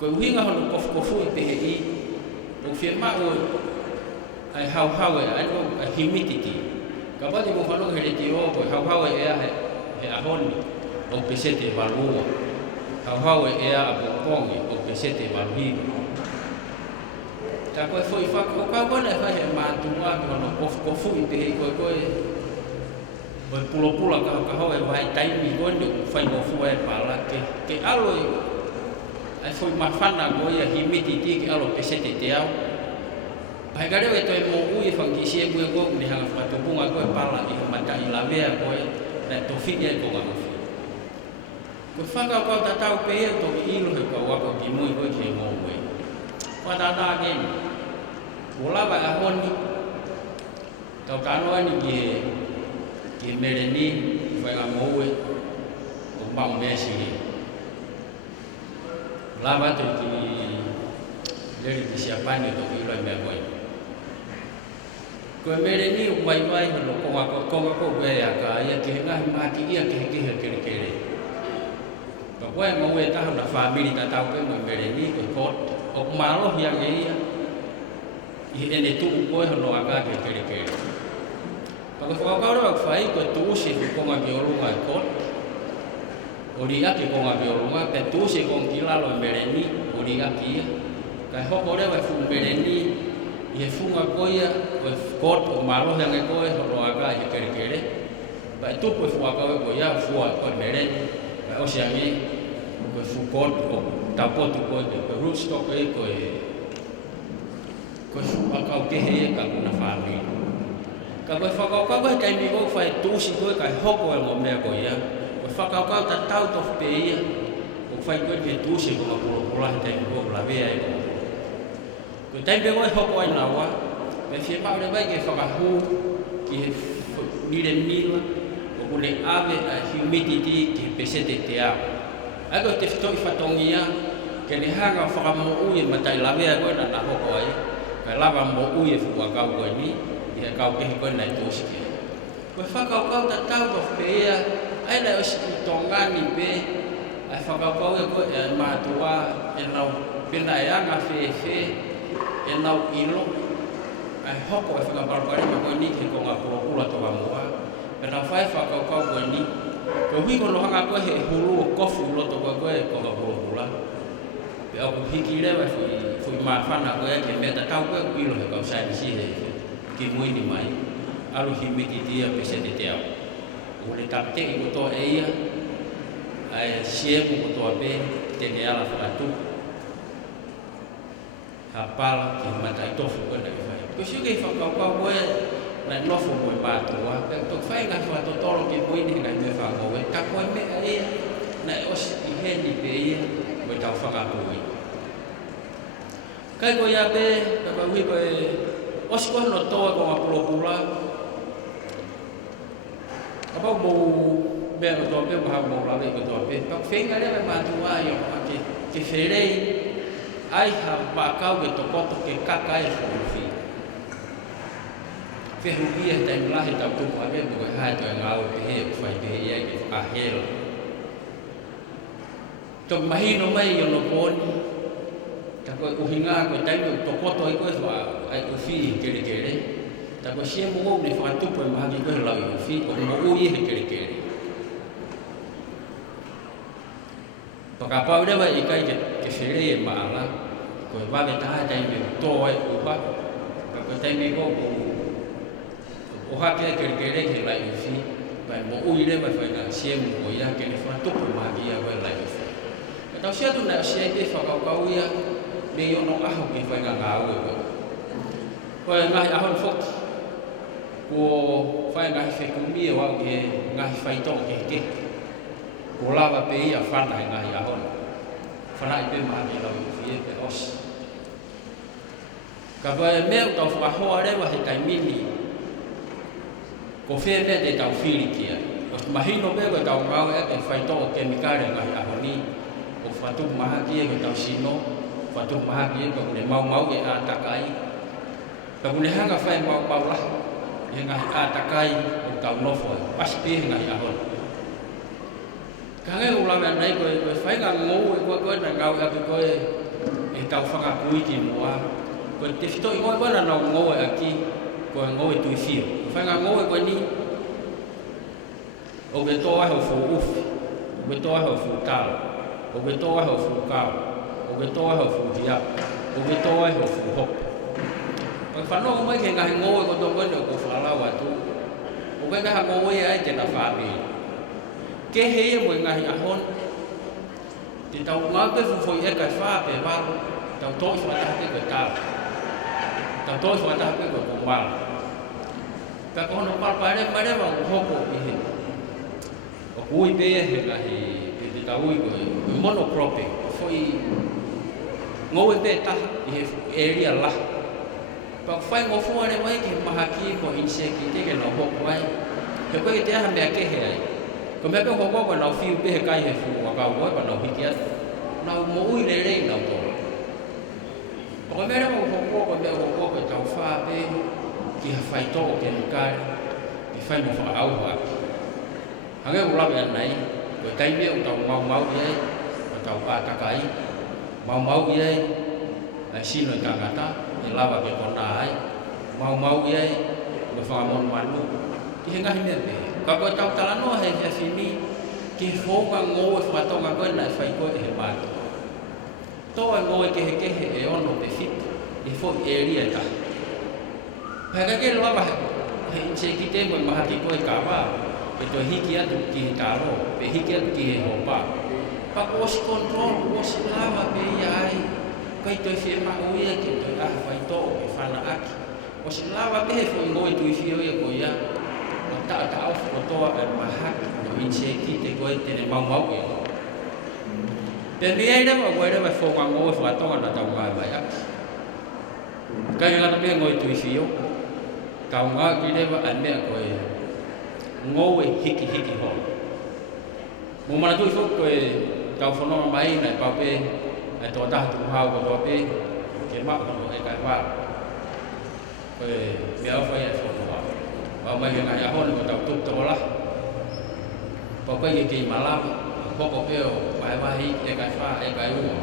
Koe uhinga hono kofu i pehe i. O whia mao ai hau e ano a humidity. Ka pati mo whanong hele te o koe hau e ea he ahoni o pesete valua. Hau e ea a bukongi o pesete valuhiga. Ta koe foi whakokau kone whai he mātua ki hono kofu i pehe i koe. Koe pula ka hau e whai taimi koe ni whai ngofu e pala ke alo e ai foi mawhana koe a humidity ki alo pesete te au. Pai kareo e toi mo ui whangkisi e koe koe ni hanga whatupunga koe pala i mata i lawea koe na tofiki e koe ngamufi. Koe whakau kau tatau pe e toki ilo he kau wako ki mui koe ki e ngō koe. Whatata ageni. Ulawa a honi. Tau tanoa ni ki e mereni whainga ngōwe o mau mesi he. Lama tu ki leri ki siapani to ilo mea koe. Ko mere ni mai no ko we ya ka ia ke nga ma ki ia ke. Ko we mo we ta na family ta tau pe mo mere ni ko o malo yang ia. I ene tu ko no aga ke. Pag whakakaura whai ko tūsi ko ngā biolunga i kot. Ori ake ko ngā biolunga, pe tūsi ko ngilalo mereni, ori ake ia. Kai hoko rewa e funga mereni, i he funga koia, o e kot o marohi ange koe, horo aga i he kere. Pai tupu e whakakaura ko ia, fua ko mereni, pai osi ange, ko e fu kot o tapotu koe, ko rootstock e koe whakakau kehe e ka kuna whamiri. Ka koe whakaukau e kai mi kou whai tūsi koe kai hoko e mo mea koe ia. Koe whakaukau ta tau tofu pe ia. Koe whai koe ke tūsi ko ma pula tai mi kou la vea e ko. Koe tai me koe hoko ai nawa. Me fie maure vai ke whakahu ki he nire mila. Ko kune ave a humidity ki he pesete te au. Ai koe te whitoi whatongi ia. Ke ne hanga whakamo ui ma tai la vea koe na hoko ai. Kai lava mo ui e whakakau koe ni. Ia kau kehi koe nai tōsi ke. Koe whakaukau ta tau tofu pe ia, ai nai osi ki tōngani pe, ai whakaukau e koe e mātua, e nau pena e anga whewhe, e nau ilo, ai hoko e whakaparapare ma koe ni ke ko ngā pula toka mua. E nau whai whakaukau koe ni, koe hui kono hanga koe he hulu o kofu loto koe ko ngā pula. Pe au ku hiki rewa fui mawhana koe ke mea ta tau koe ilo he kau sainisi he. Ki muini mai, alu humidity a pesete te au. Ule tapte i kotoa e ia, ai siemu kotoa pe, tene ala whakatu. Hapala ki matai tofu koe na kewhai. Ko siu kei whakaukau koe, na nofo koe pātua. Pek tok whai ngai whatotoro ki muini ngai me whakau e. Ka koe mea ia, na osi i heni pe ia, koe tau whakapui. Kai koe ia pe, kaka hui koe, osi koe no toa ko ngā pula. Kapau mou mea ko toa pe, mahau mou lawe ko toa pe. Pak whenga rewa mātua ai o ke wherei, ai ha pākau ke tokoto ke kaka e whuwhi. Whehuki e taimi lahi tau tupu a mea koe hai toa ngāu pe he, whai pe he iai ke whakahela. Tok mahino mai i ono pōni, ta koe uhinga koe taimi tokoto ai koe wha ai uwhi kere. Ta koe sie mo ne whakatupu e mahaki koe lau i uwhi, ko mo ui he kere. Pakapau rewa i kai ke where e maala, koe wawe taha taimi toa e upa, ka koe taimi ko o hake e kere ke lau i uwhi, pai mo ui rewa whai ka sie mo ko ia ke ne whakatupu e mahaki ia koe lau i uwhi. Ka tau sia tu na sia te whakaukau ia, me i ono aho ki whai ngā ngāu e koe. Koe ngahi ahon whoki, ko whai ngahi whekumi e wau ke ngahi whaitonga ke ke. Ko lawa pe ia whana e ngahi ahon. Whana i pe mahaki lau i uwhi e pe osi. Ka koe mea tau whakahoa rewa he taimini, ko whea mea te tau whirikia. Ko mahino pe koe tau ngau e ke whaitonga kemikare ngahi ahoni, ko whatuku mahaki e koe tau sino, whatuku mahaki e koe kune mau e ātakai. Ka kune hanga whai mau lahi, e ngahi ātakai o tau nofo e, paspe e ngahi ahon. Ka ngai ulawe anai koe whai ngā ngou e koe na ngau e api koe e tau whakakui ki mua. Koe te whito i koe na nau ngou e aki, koe ngou e tui whio. Whai ngā ngou e koe ni, o ke toa heo fu ufi, o ke toa heo fu talo, o ke toa heo fu kao, o ke toa heo fu hiap, o ke toa heo fu hopo. Pag whanonga mai ke ngahi ngou e ko tō koe ko whalau atu, o ke ngaha ngou e ai tēnā whāpiri. Ke hei e mo ngahi ahon, te tau ngā koe fufoi e kai whāpe waro, tau tōi whatahape koe tālo, tau tōi whatahape koe kumala. Ka kohono palpare marewa o hoko i he. O kui pe e he ngahi, te tau ui koe, monocropping, foi ngou e pe taha i he area laha. Pag whai ngofua re mai ke mahaki ko inseki te ke nau hoko ai. He koe te aha mea kehe ai. Ko mea pe hoko ko nau whiu pe he kai he fu wakau koe pa nau hiki atu. Nau mo ui le rei nau tōra. Ko mea rewa hoko ko mea hoko ko tau wha pe, ki fai to ke kai ki fai mo fa au ha hange ula be nai ko tai me u tau mau ye o tau pa ta kai mau ye ai sino ka ngata ni lava ke kona ai mau ye mo fa mon manu ki nga hi me be ka ko tau tala no he ke sini ki fo ka ngo fa to nga ko na fai ko e ba to ngo ke e ono be fit e fo area ta Pega ke lava he se ki te mo ma ki ko ka ba pe to hiki atu ki taro pe hiki atu ki ho pa pa was control was lava pe ai kai to fi ma o ye ki to a fai to e fa na aki was lava pe fo ngo tu fi o ye ko ya ta au fo to e ma ha no in se ki te ko te ne mau ye pe mi ai da mo wa fo ma ngo fo to na ta wa ba ya kai nga pe ngo tu fi o kau ngā ki rewa a mea koe ngoe hiki ho. Mo mana tui fuk koe kau whanonga mai nei paupe e tō taha tu hau ko tō pe ke mak hono e kai wā. Koe mea awhai e whanonga. Wā mai he ngai ahone ko tau tup tō la. Paupe ke ki malama poko peo mai wahi e kai wā e kai ua.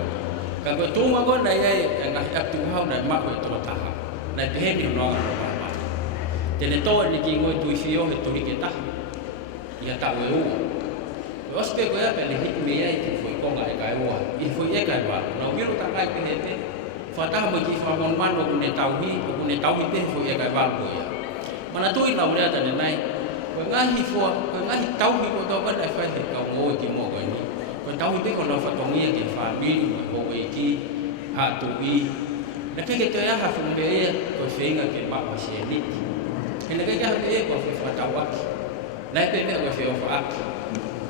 Ka koe tūma koe nei e ngai ap tu hau nei mak koe tō taha. Nei peheni hononga no wā. Tene toa ni ki ngoi tui fio he tohi ke tahi. Ia tau e ua. Ospe koe ape le hiki me ai ki fui konga e kai ua. I fui e kai wā. Nau wiru ta kai pe he pe. Whataha mo ki whamon manu o kune tauhi. O kune tauhi pe fui e kai wā koe ia. Mana tui lau rea tane nai. Koe ngahi fua. Koe ngahi tauhi ko tau kata e whai he kau ngoi ki mō koe ni. Koe tauhi pe kono whatongia ke whamiri. Koe e ki. Ha tu i. Na peke te aha whumbe ea. Koe whenga ke mapa se niki. Hena kai ka pe ko fa tawaki. Nai pe me ko fe fa ak.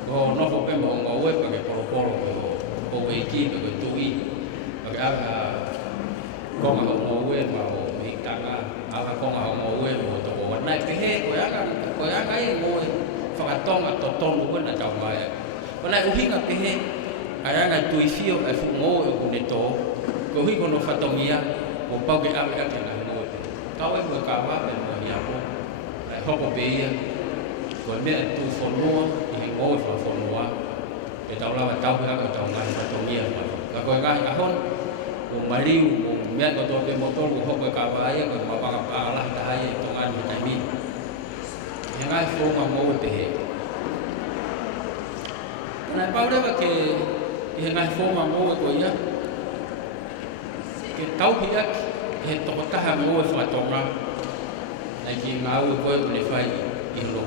Ko no fo pe mo ngo we pa ke poro ko we ki ko tui. Ka ka ko ma ngo we ma o mi ta nga a ko ma ngo we mo to ko nai pe he ko ya ngai ngo fa tong a to tong ko na tau mai. Ko nai u hinga pe he aya nga tui fio e fu ngo e ku ne to. Ko hi ko no fa tongia ko pa ke a ka na ngo. Ka we ko ka wa pe mo ya ko hoko peia ko mea tu whanua i he ngoi whanua e tau lawa tau hea ko tau ngai whatongia ka koe ngai ahon ko mariu ko mea ko tō pe motor ko hoko e ka waia ko mawanga pāla ta hai e tō ngani tai mi he ngai whonga ngoi pe he nai paurewa ke i he ngai whonga ngoi ko ia ke tau hea he toko taha ngoi whatonga ai ki ngau ko le fai i lo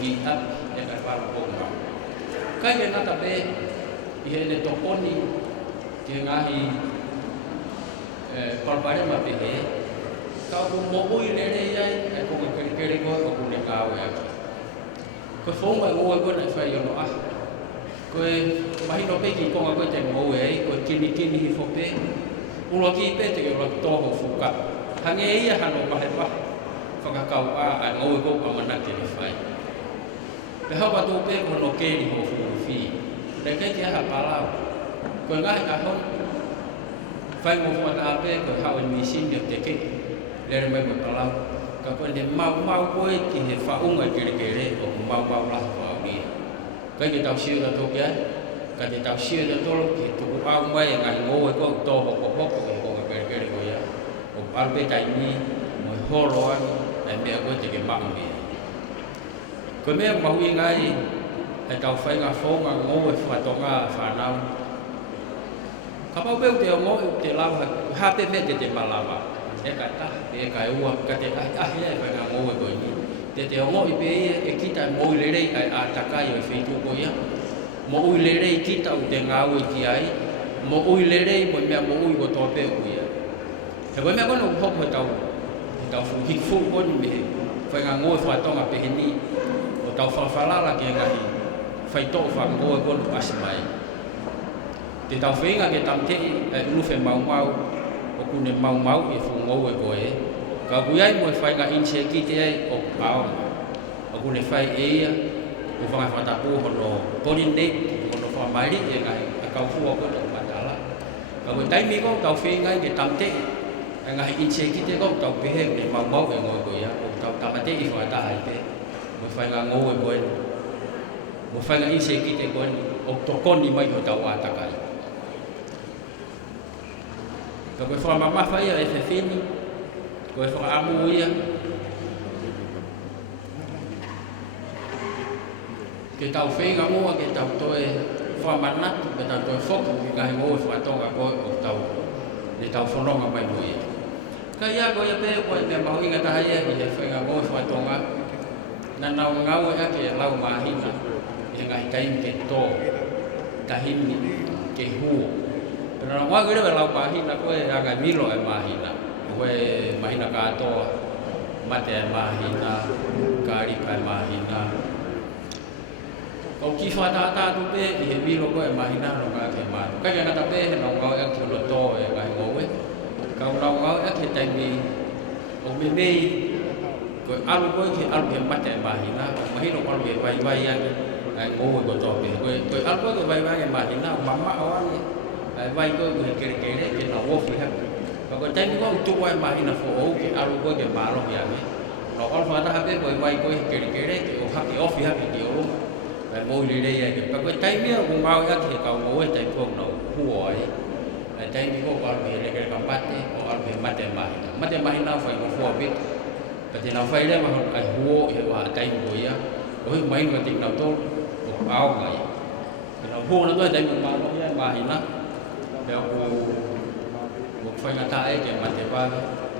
ki ap e ka pa ko ma kai ke nata be i he to poni ke ngahi palpare ma pe he ka ko mo ui le le ai e ko ke ko ko ne ka wa ko fo ma ngo ko na fai yo no a ko mai no pe ki ko ko te mo e ko kini hi fo pe ulo ki pe te ko to ho fu ka hange ia hano ma he pa whakakau a ngoi ko ka manake ni whai. Pe hau patu pe ko no ke ni ho furuwhi. Re kei te aha palau. Koe ngai ahon. Whai mo whata ape koe hau e misin ni te ke. Lere mai mo palau. Ka koe ne mau koe ki he whaunga kere o mau lah whau nia. Kai ke tau siu da toke ai. Ka te tau siu da tolo ki tuku au mai e ngai ngoi ko tō hoko e honga kere ko ia. O alpe tai ni mo holo ani. E mea koe te ke maungi. Koe mea maui ngai e tau whainga whonga ngō e whatonga whanau. Ka pau peu te o ngō te lawa, hape me te malawa. E ka taha, e ka ua, ka te ahi e whainga ngō e koe ni. Te o ngō i pe e kita mō i lerei ai a takai o i whaitu ko ia. Mō ui lerei kita u te ngāu i ki ai. Mō ui lerei mo mea mō ui ko tō pe u ia. He koe mea kono hoko e tau tau hifu oni me whai ngā ngoi whatonga peheni o tau whawhalala ki ngahi whai tō whangoi kono asimai. Te tau whainga ke tamtei e unuwhe mau o kune mau e fu ngau e koe. Ka kuiai mo e whai ngā inse ki te ai o paonga. O kune whai e ia o whangai whatapu hono polinate hono whamairi e ngai a kau fua kono matala. Ka koe taimi ko tau whainga ke tamtei ngai inse ki te ko tau pehe ni mau e ngoi ko ia o tau tamate I wha taha I te mo whainga ngou e koe mo whainga inse ki te koe o tokoni mai o tau atakai ka koe whamamafa ia e whewhini koe whaamu ia ke tau whenga mua ke tau toe whamanatu ke tau toe whoku ki kahi ngou e whatonga koe o tau ni tau whanonga mai mo ia ka ia koe ia pēo koe mea mahu inga taha ia ki he whenga ngou e whatonga na nau ngau e ake e lau mahina e ngai taim ke tō tahini ke huo pero na ngau e lau mahina koe e angai milo e mahina koe mahina katoa mate e mahina karika e mahina o ki whatata tu pe I he milo koe mahina no ka ke maro ka kia kata pe he nau ngau e ake lo tō e ngai ngau e ka nau ngau e ake taimi o me mei koe alu koe ki alu he mate e mahina o mahino alu he vai vai ake ai ngau e ko tō pe koe alu koe vai vai e mahina o mama o ane ai vai koe he kere kere ke na wofi hake ka koe taimi koe utuwa e mahina fo ou ke alu koe ke malo ki ane no alu whataha pe koe vai koe he kere kere ke o hake ofi hake ki o ai mo le le ai ka ko tai mi o ngau ya ke ka mo e tai ko no huo ai ai tai mi ko ka le le ka pate o al be mate mai na fa ko fo bit pa te na fa ile ma ai huo e wa tai mo ya o mai no te na to o au mai na huo na to tai mi ma no ya mai na pe o fa na ta ai ke mate pa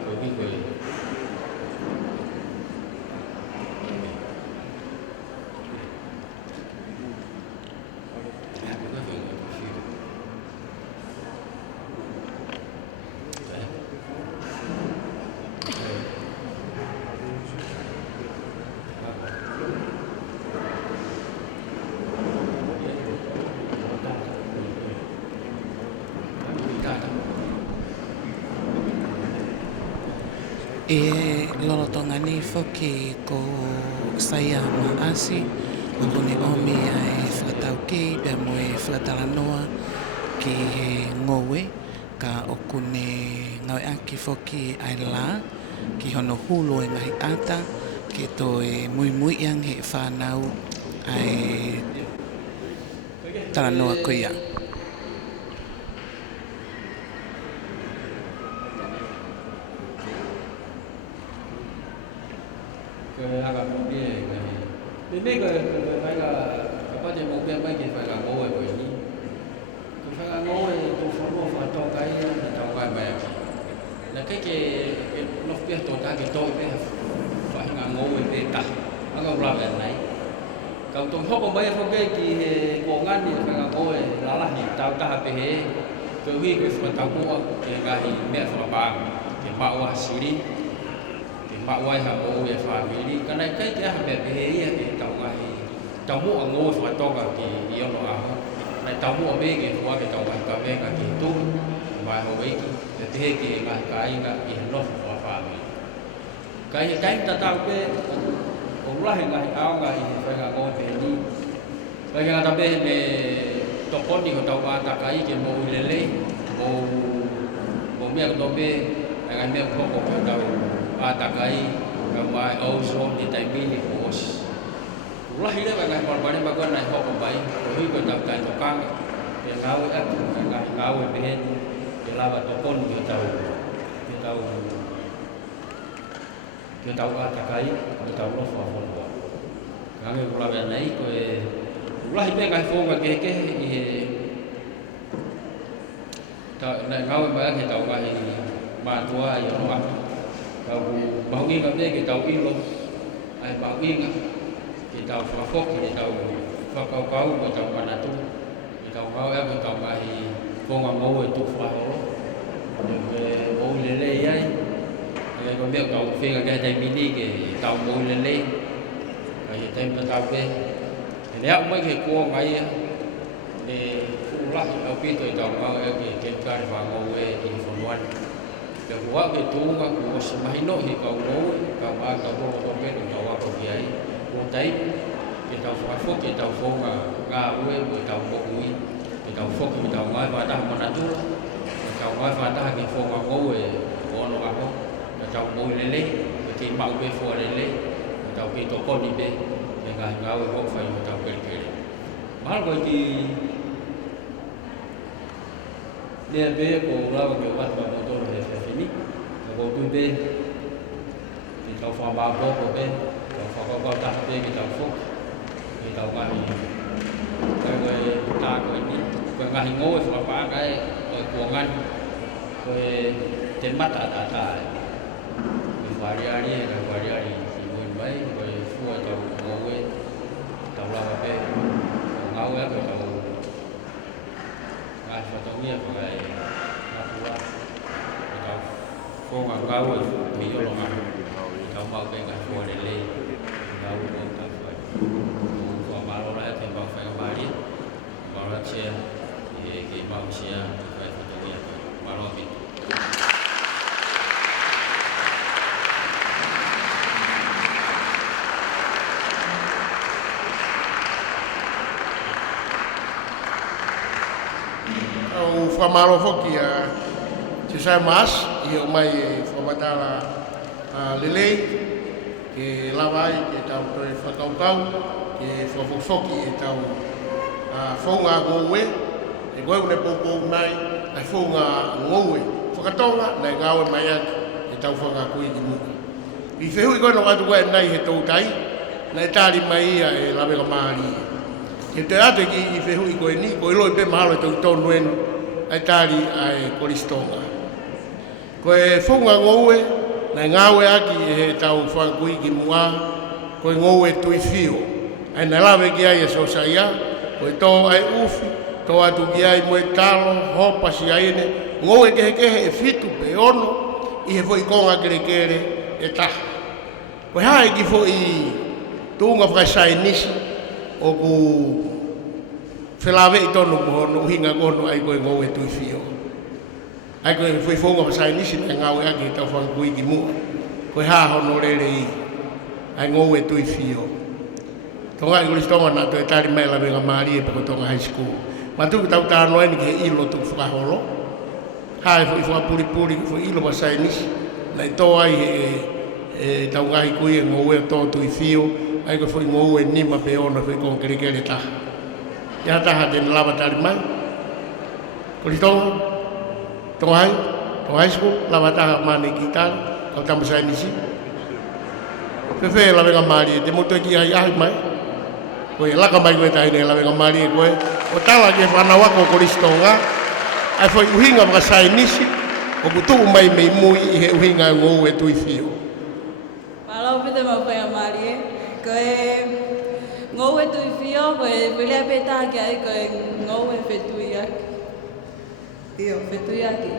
ko bi ko E lolotonga ni whoki ko saia maasi o kone omi ai whatau ki pia mo e whataranoa ki he ngowe ka o kone ngawe aki whoki ai la ki hono hulo e ngahi ata ki to e mui mui yang he whanau ai taranoa kuia. Agak mungkin ini mereka apa je mungkin bagi mereka ngoi ko ini mereka ngoi tu formo fato kai atau kai mai la ke no pia to ta ke to pe fa nga ngoi pe ta aga bla ben nai kau tu ho ko mai fo ke ki ko ngan ni mereka ngoi la la ni tau ta pe he ke wi ke fa ta ko ke ga hi me fa ba ke ma wa siri mak wai ha o e family kana kai ke ha be be ia ke tau ngai tau mo ngo fa to ka ki io no a nai tau mo be ke wa ke tau ka be ka ki tu ba ho be ki te ke ka kai ka i no fa family kai ta tau be o la he ngai au ngai fa ka ngo be ni ba ke ta be me to ko ni ko tau ka ta kai ke mo le mo me ko be ngai me ko ko tau atakai kamai oso di taimi ni bos ulah ile ba ngai par bane bagon nai hok bai hui ko tau kai tokang ke ngau at ngai ngau be ke lava tokon ke tau atakai ke tau lo fa fo ngai ulah ba nai ko ulah ile ngai fo ga ke i ta nai ngau ba ke tau ngai ma tua yo no kau bau ni kau dia kita ilo, ai bau ni kita fafok kita fakau kau kita mana tu kita kau ya kita mai konga mau itu fahoro, de mau lele ai, ai kau dia kau fega ke tai mini ke kau mau lele, ai tai patau be, ini aku mai ke kuo mai de ulah au pi tu kau mau ke kar fangau e informuan ke wa ke tu nga ko mahino hi ka no ka ba ka bo to pe no wa ko ai ko tai ke ta fa fo ke ta fo nga we ko ta bo ui ke ta fo ke ta ma ba ta ma na tu ka wa fa ta ke fo nga ko we ono aho na tau mo lele ke mau be fo lele na tau ke to koni be e ga ngau e ho fai mo tau ke mal ko ki le be ko la ko wat ba mo to le fe fini ko tu be ki tau fa ba bo ko be tau fa ko ta be ki tau fo ki tau ga ni ko ta ko ni ko ga hi ngoi fa pa cái ko ngan ko te mata ta ki variari si mo mai ko fu tau ngoi tau la be ngau ya ko tau ai fa tau ni ko ai na tua tau ko ngau mi yo lo ngan tau mau be ga fo le le ngau ko ta fa ko ma lo la te ba fa ba ri ba la che ke mau sia fa tau ni ma lo bi whamaro hoki te sai mas i o mai whamatala lelei ke lawai ke tau toi whakaukau ke whawhoki e tau whaunga ngowe e koe une popo mai ai whaunga ngowe whakatonga nei ngawe mai atu e tau whanga kui ki muka i whehui koe no atu koe nei he tautai nei tari mai ia e lawe ka maari ke te ate ki i whehui koe ni koe loi pe mahalo e tau tonu enu ai tari ai koristonga. Koe whunga ngoue, nei ngawe aki e he tau whangkui ki mua, koe ngoue tui whio. Ai nei lawe ki ai e sosaia, koe tō ai uwhi, tō atu ki ai moe talo, hopa si aine, ngoue kehe e fitu pe ono, i he fwoi konga kere e taha. Koe hae ki fwoi tūnga whakasai nisi, o ku whelawe i tonu mohono uhinga kono ai koe ngau e tui whio. Ai koe whai whonga pasai nisi na ngau e aki tau whangkui ki mua. Koe hahono rere i. Ai ngau e tui whio. Tonga i kulistonga na toi tari mai lawe ngā maari e pako tonga high school. Matuku tau tāno eni ke ilo tu whakaholo. Hae whai whapuripuri ki whai ilo pasai nisi. Na i tō ai e tau ngahi kui e ngau e tō tui whio. Ai koe whai ngau e nima pe ona whai kong kere taha. Ia taha tēnā lawa tari mai. Kulitonga, tonga high school, lawa taha mane ki tāri, kau tamasai nisi. Whewhe lawe ngā maari e te moto ki ai ahi mai. Koe laka mai koe tahi nei lawe ngā maari e koe. O tala ki e whanawako Kulistonga, ai whai uhinga wakasai nisi, o kutuu mai mei mui i he uhinga ngou e tui whio. Malau pite mau whai ngā maari e. Koe ngau e tui whio, koe whilea pētā ki ai koe ngau e whetui aki. Iyo, whetui aki.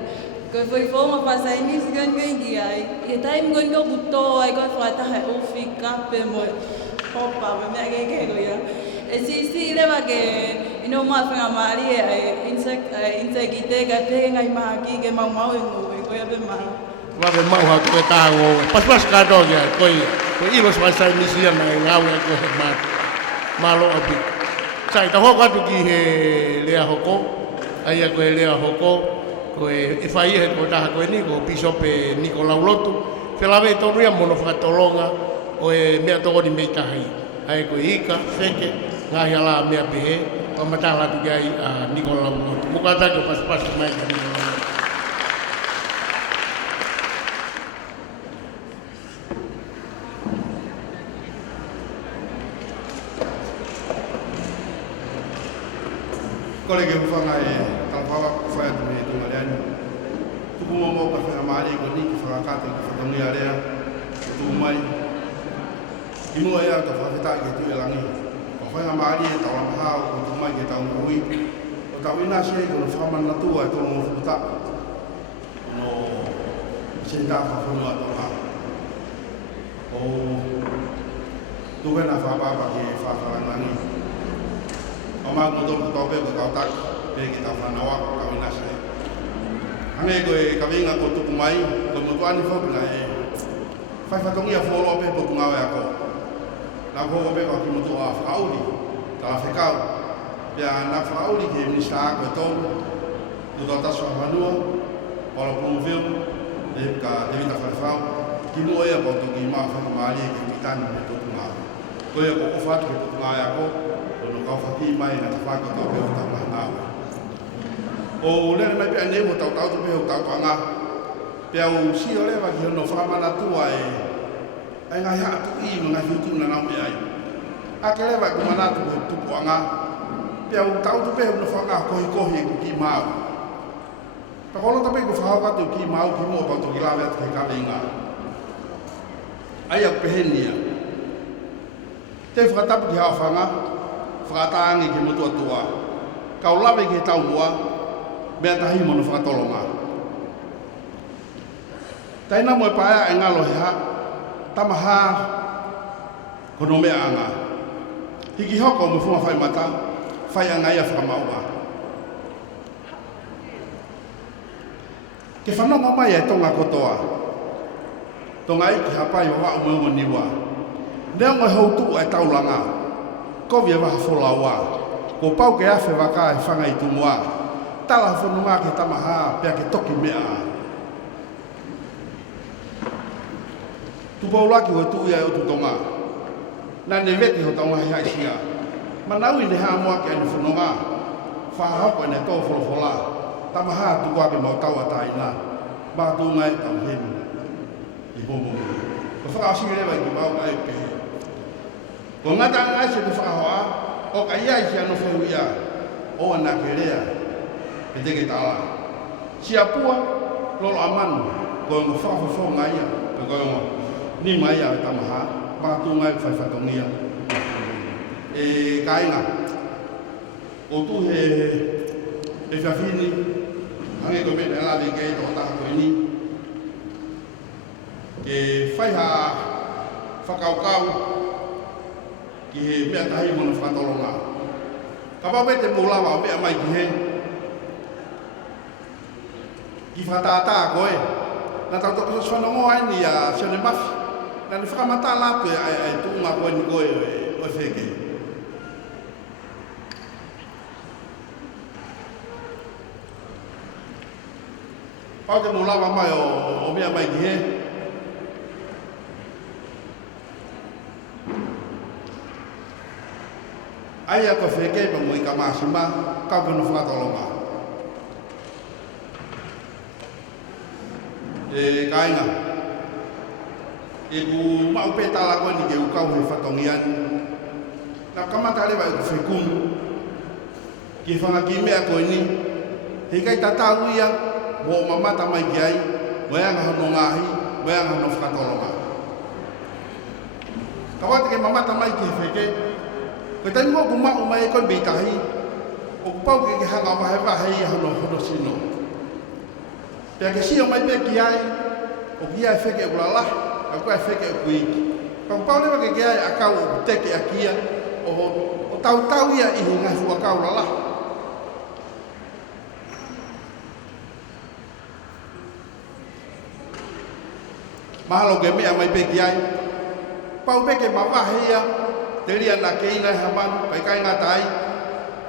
Koe whai whonga whasai nisi gangi ai. I he taimi koe ngau puto ai koe whataha e uwhi kape mo hopa, me mea keke koe ia. E si lewa ke ino maa whanga maari e ai insect i te ka te ngai maha ki ke mau e ngau e koe ape maha. Wawe mau ha koe tā ngou e. Pas kātoa ki ai, koe iwas whasai nisi ana e ngau e koe he mata. Malo api. Sai ta hoko atu ki he lea hoko, ai a koe lea hoko, koe e whai he ko taha koe ni, ko Bisope Nikolau Lotu, whelawe e tonu ia mono whakatolonga o e mea toko ni mei tahai. Ai koe ika, wheke, ngahi ala mea pehe, o matala atu ki ai Nikolau Lotu. Muka tako pas mai ka Nikolau Lotu. Kole ke whanga e tangwhawa whai atu me tunga leani. Tupu momo ka whanga maari ko ni ki whakakata ki whakangi a rea, ko tuku mai. I mua ea ka whakita ki tu e langi. Ka whanga maari e tau lamahao ko tuku mai ki tau ngui. O tau ina siai kono whakamana tua e tono mo whukuta. Kono senta whawhanua tau hao. O tuwena whapapa ki whakalangangi. O mak mo tōku tōpe ko tau tak, pe ki tau whanawa, kau ina sai. Hange koe kawinga ko tuku mai, ko motuani whapuna e whai whatongia wholo pe po tungawe ako. Nā kōko pe ko ki motu a whakauri, tala whekau. Pea nā whakauri ki minista a koe tōru, tu tō tasu a whanua, polo Plumville, le ka te vita whawhau, ki mua ea pau toki maa whakamari e ki tani me toku ngā. Ko ea ko whatu ke toku ngā ea ko, kono kau whaki mai na te whakatau peo tau ngā ngā. O lene mai pia nevo tau tau tu peo tau tau ngā. Pea o si o lewa ki hono whakamana tua e ai ngai hatu i mga whitu na nau me ai. A ke lewa ku manatu ko tupu anga. Pea o tau tu peo no whanga kohi kohi e ku ki mau. Pa kolo tape ku whahau katu ki mau ki mua pau toki lawe atu ke kawe inga. Ai au pehenia. Te whakatapu ki hao whanga, whakataangi ki mutua tua. Kau lawe ki tau mua, mea tahi mono whakatolonga. Taina moe paea e ngalo he ha, tamaha kono mea anga. Hiki hoko me funga whai mata, whai anga ia whakamaunga. Ke whanonga mai e tonga kotoa. Tonga iki hapai wa wau meu niwa. Nea ngoe houtu e taulanga. Kovia waha wholaua. Ko pau ke awhe waka e whanga i tumua. Tala whanunga ke tamaha pia ke toki mea. Tupaulaki ho tu ia o tu tonga. Na ne veti ho taunga hai sia. Manaui ne haa moa ke ane whanunga. Whahako ane tō wholofola. Tamaha tu kwa ke mau tau ataina. Mātu ngai tau hemi. I bomo. Ko whakaasi rewa i mau ai pehe. Ko ngata ngai se te whakahoa. O ka ia i si ano whehu ia. O ana ke rea. E teke tala. Sia pua. Lolo amanu. Ko ngu whakawhawha ngai ia. Ko ngu ni mai ia tamaha. Mātu ngai whai whatongia. E kainga. O tu he e whiawhini. Hange ko mene ala de kei tō taha koe ni. Ke whaiha whakaukau ki he mea tahi mona whakatolonga. Ka pape te mūlawa o mea mai ki he. Ki whakatata koe. Nā tau toko sa whanongo ai ni a sione mafi. Nā ni whakamata lapu e ai tūnga koe ni koe o e wheke. Pau te mūlawa mai o mea mai ki he. Ai a ko wheke pa mui ka māsima, kau kono whakatolonga. E kainga. E ku mau petala koe ni ke ukau he whatongian. Nā kamata rewa e ku whekunu. Ki whangaki mea koe ni. Hei kai tatau ia, mo mamata mai ki ai, moeanga hono ngahi, moeanga hono whakatolonga. Kawate ke mamata mai ki he wheke, ko tani mo ku mau mai koe beitahi, o ku pau ke hanga wahe wahe ia hono sino. Pea ke sio mai pia ki ai, o ki ai wheke e ulala, a koe wheke e kuiki. Pa ku pau lewa ke ai a kau o teke a kia, o tau ia i ngai fua kau lala. Mahalo ke mea mai pia ki ai, pau peke ma wahe ia, te ria na keina he manu, pai kai ngā tai,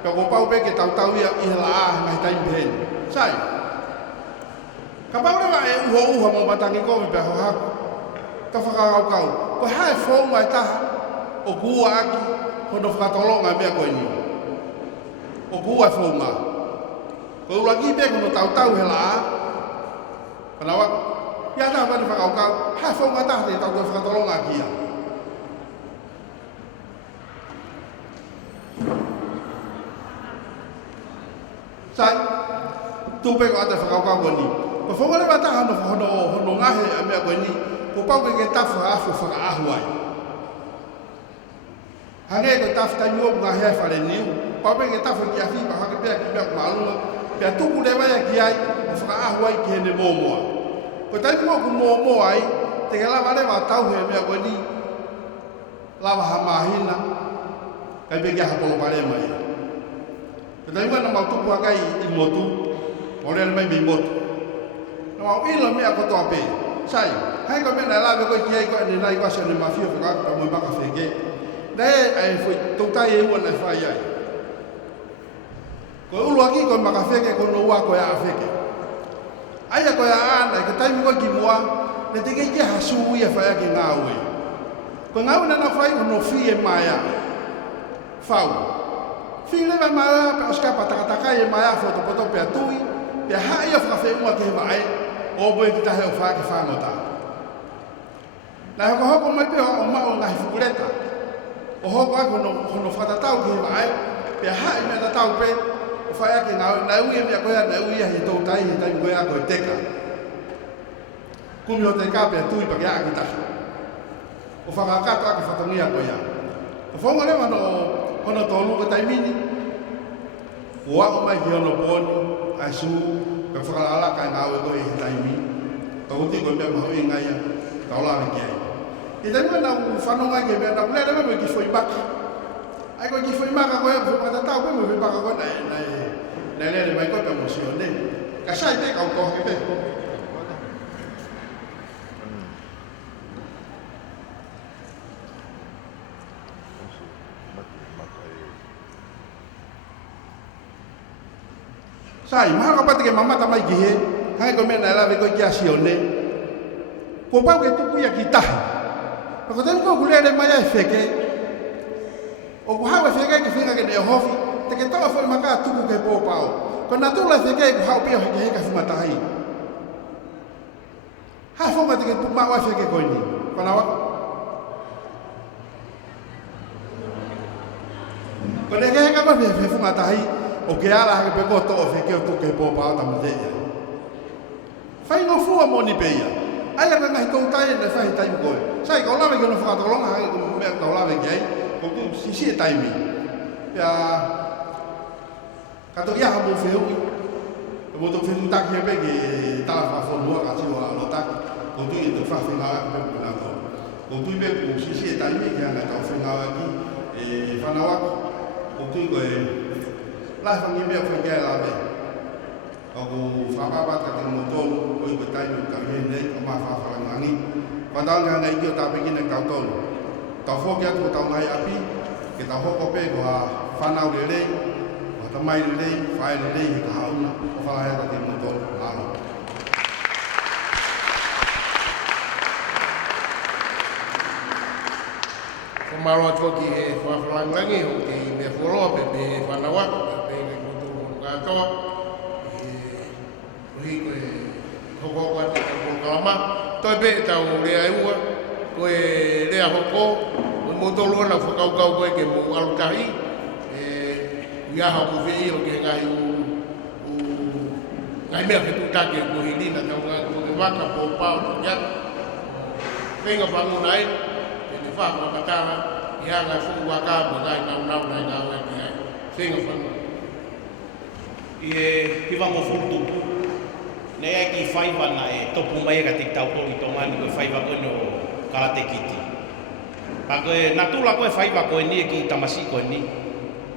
pia ko pau peke tau ia i hala a ngai tai mpen. Sai, ka pau rewa e uha mo matangi komi pia ho haku, ka whakakau kau, ko hae whonga e taha, o kua aki, hono whakatolonga mea koe ni. O kua e whonga. Ko ulagi pia kono tau he la a, panawa, ia taha pani whakakau, hae whonga taha te tau whakatolonga kia. Sai, tupe ko ata whakaukau koe ni. Pa whongare wata hono ngahe a mea koe ni, ko pau ke tafu haafu whakaahu ai. Hange ko tafu tai nyobu ngahe a whare niu, pau ke tafu ki a whipa hake pia ki mea kumalunga, pia tuku lewa ia ki ai, o whakaahu ai ki hene mōmoa. Ko tai mua ku mōmoa ai, te ke lawa rewa tau he mea koe ni, lawa hamahina, kai pe kia hapolo pare mai. Tapi mana mau tu pakai imotu, orang mai bimot. Mau ilo me aku tu apa? Saya, hai kau mana lah kau kiai kau ni nai kau seni mafia kau kau mau bakar fege. Dah, ai fui tu tai ewan ai fai ai. Kau ulu lagi kau bakar fege kau nuwa kau ya fege. Ai ko ya ana ke tai mo ki moa le te ke hasu ia fa ke ngawe. Ko ngawe na fai no fi e maia. Fau. Fi le ma pa ska pa taka e maia foto poto pe tui. Pe ha ia fa fe mo ke vai. O boe ki ta he o fa ke fa ngota. Na ko hoko mai pe o ma o ngai fukureta. O hoko ako no whatatau ki vai. Pe ha i me tatau pe. O whai ake na ui e mea koea na ui he tau tai he tai koea koe teka. Kumi o te ka pe tui pa ke aki tahi. O whakakato ake whatangia koea. O whonga lewa hono tolu ko tai mini. O ako mai ki hono poni. Ai su. Ka whakalala kai ngawe koe he tai mini. Ka uti koe mea mahu i ngaia. Ka ola ki ai. I tai mua na whanonga ke mea na kulea na mea ki fwoi maka. Ai ko ki fwoi maka koe ko whatatau koe me fwoi maka koe na le mai ko pe emosione. Ka sai te ka ko ke pe. Sai ma ka pate ke mama ta mai ki he. Hai ko me na la ve ko ki asione. Ko pa ke tu ya kita. Ko ten ko kule le mai ai feke. O ko hawe feke ke finga ke ne hofi. Te ke tawa foi maka tuku ke po pao. Ko na tula feke ko hau pia ke ka fuma tai. Ha fo ma te ke ma wa feke ko ni. Ko na wa. Ko ne ke ka ma fe fuma tai. O ke ala ke pe ko to feke o tu ke po pao ta mate. Fai no fu mo ni peia. Ai ka ngai to tai ne fai tai ko. Sai ko la me ke no fa to longa ai ko me to la ve ke. Ko tu si tai mi. Ya kato ia habo feu mo to feu tak ye be ke tala fa fo no ka si wa lo tak ko tu i to fa fe nga be na to ko tu be ko si tai mi ke na ta fe nga ki e fa na wa ko tu ko e la fa ni be fa ke la be ko fa ba ka te mo to ko i ko tai no ka ye ne ko ma fa fa nga ni pa ta nga ngai ki ta be ki na ka to ta fo ke to ta ngai api ke ta ho ko pe ko fa na le le ta mai le fai le ka hauna o fa ya ta mo to alo ko malo to ki e fa flangangi o ki me folo pe be fa na wa pe mo to ka to e ri ko ko te ko kama to be ta o le ai wa ko e le a hoko mo to lo na fa ka ko ke mo al kai ia ha mo vei o ke ngai ngai mea ke tu take ko hili na tau ngai ko waka po pao ya venga pa mo nai ke ni fa ko katara ia ngai fu waka mo ngai nau nai ki ai venga pa i va mo futu ne ai ki fai va na e topu mai ka tik tau to i to ngani ko fai va ko no karate kiti pa ko na tu la ko fai va ko ni ki tamasi ko ni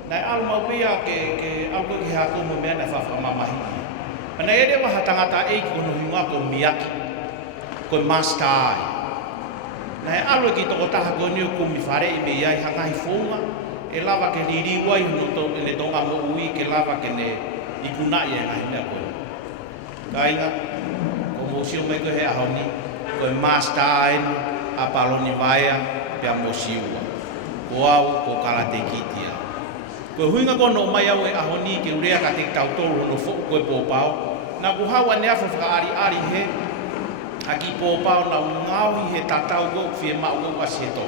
na al mau pia ke al ko ki ha ko mo me na fa ma mahi ana ele wa tangata e ko no hinga ko miyaki ko master na al ki to ta ko ni ko mi fare i me ia hanga hi fonga e lava ke liri wai no to le donga mo ui ke lava ke ne i kuna ia ai na ko kainga ko mo sio me ko he a honi ko master a paloni vai pe mo siwa ko au ko karate kiti ko huinga ko no mai au e ahoni ke urea ka te tau tolu no fo ko po pau na ku hawa ne afa fa ari he aki po pau na ngau he tatau go fie ma go asieto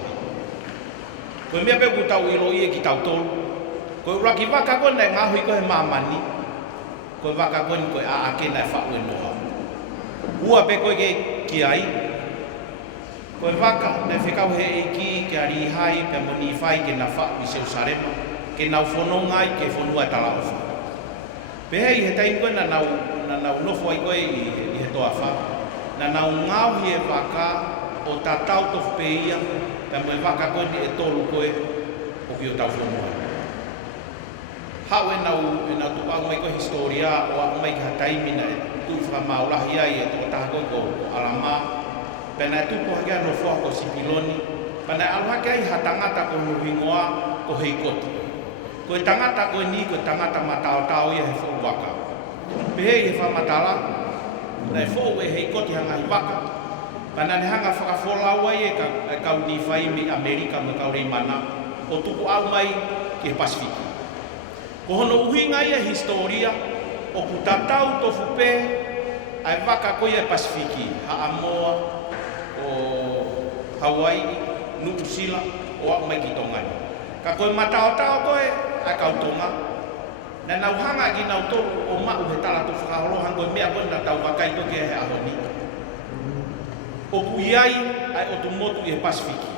ko me pe ku tau ilo ie ki tau tolu ko raki vaka ko na ngau ko he mamani ko vaka ko ko a ake na fa we no ua pe ko ke ki ai ko vaka na fikau he ki ke ari hai pe moni fai ke na fa mi se usarema ke nau fono ngai ke fonua tala ofa pe hei he tai ko na nau no foi ko i he to afa na nau ngau he vaka o tatau to peia pe mo vaka ko ni e tolu ko o ki o tau fono hawe na tu pa mai ko historia o mai ka tai mina tu fra maula ia e to ta ko alama pe na tu po ga no fo ko sipiloni pa na alwa kai hatangata ko no hingoa ko heikoto ko tangata ko ni ko tangata matao tao ia he fo waka pe he fa matala Nei fo e hei koti hanga i waka. Pana ne hanga whakafolau ai e kau ni whai me Amerika me kau rei mana o tuku au mai ki he Pasifiki. Ko hono uhinga ia historia o kutatau tofu pe ai waka ko ia Pasifiki. Haamoa o Hawaii, Nuku Sila o au mai ki Tongani. Ka koe matao-tao koe ai kau tonga. Na nau hanga ki nau tolu o mau he tala tu whakaholohan koe mea koe na tau wakai koe ke he ahoni. O kuiai ai o tu motu i he Pasifiki.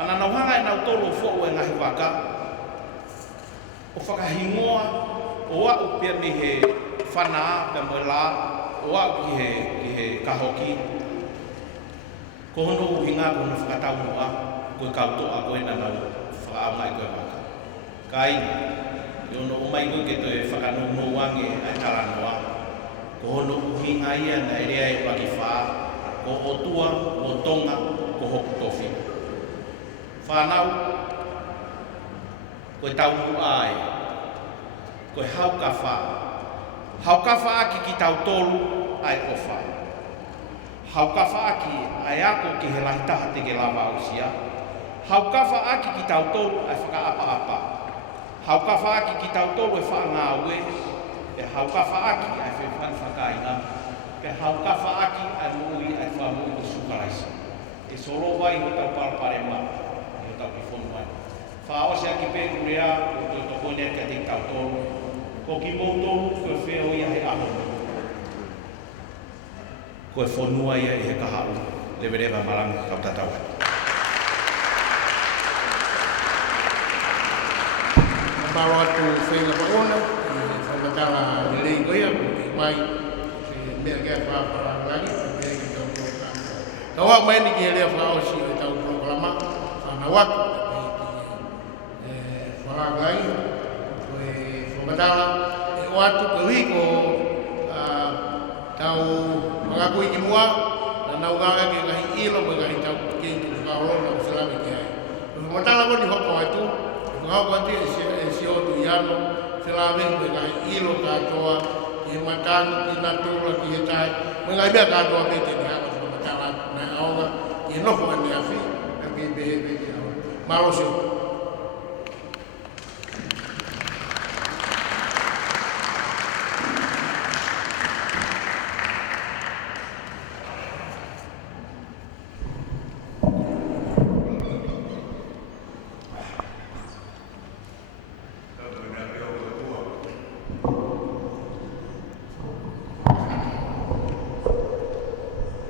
Ana nau hanga e nau tolu o fo e ngahi waka. O whakahingoa o au pia mi he whanaa pia moe la o au ki he kahoki. Ko hono uhinga koe na whakatau noa koe kautoa koe na nau whakaamai koe waka. Kai yo no mai ko ke to e whakano no wange ai tala noa. Ko hono uhinga ia na erea e waki wha, ko otua, o tonga, ko hoku tofi. Whanau, ko e taunu ai, ko e haukawha. Haukawha aki ki tau tolu ai ofa. Haukawha aki ai ako ki he lahitaha te ke lava ausia. Haukawha aki ki tau tolu ai whakaapa-apa. Haukawha aki ki tau tolu e whaangawe, e haukawha aki ai whewhan whakainga, e haukawha aki ai mui ai whamui ko sukaraisa. E soro vai ho tau paraparema, ho tau ki whonu vai. Whaose aki pēku rea, o tō toko neta te tau tolu, ko ki moutou koe wheo ia he aho. Koe whonua ia i he kahau, lewerewa maranga kau tatau atu. Palo atu whenga paona, whamatala ni rei goia, ki mai, se mea kia whaaparangani, mea ki tau proklama. Tau au mai ni ki he rea whaosi o tau proklama, whanawaku, wharangani, koe whamatala, e o atu koe hui ko tau mangakui ki mua, na nau ngāga ki ngahi ilo, mo ngahi tau kei ki whaorona o salami ki ai. Whamatala ko ni hoko atu, ngau kati e si otu iano, se la veng me ngai ilo katoa, ki he matanu, ki natura, ki he tai, me ngai mea katoa pete ni haka sa matala na aonga, ki he nofo ane afi, na ki behe pete aonga. Malo sio.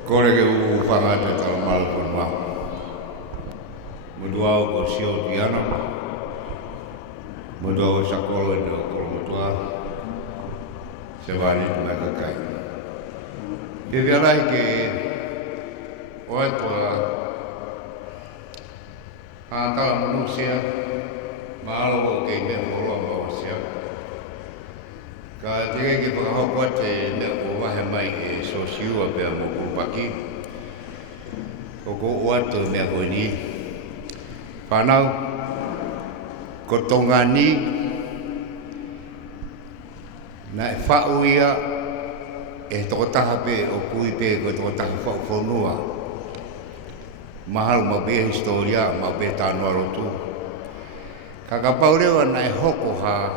Kore ke u whangata tala malu ko noa. Mutua o ko sio tiana. Mutua o sakolo ni o kolo mutua. Se wani tu mai kakai. Ke viarai ke oe toa tala manusia. Maalo o ke me holo a mawasia. Ka teke ki whakahokua te mea ko wahe mai e sosiua pia mo kurupaki. Ko ko uato mea koe ni. Whanau, ko tonga ni, na e whau ia e tokotaha pe o kui pe ko tokotaha whau whonua. Mahal ma pe historia, ma pe tānoa rotu. Kakapaurewa na e hoko ha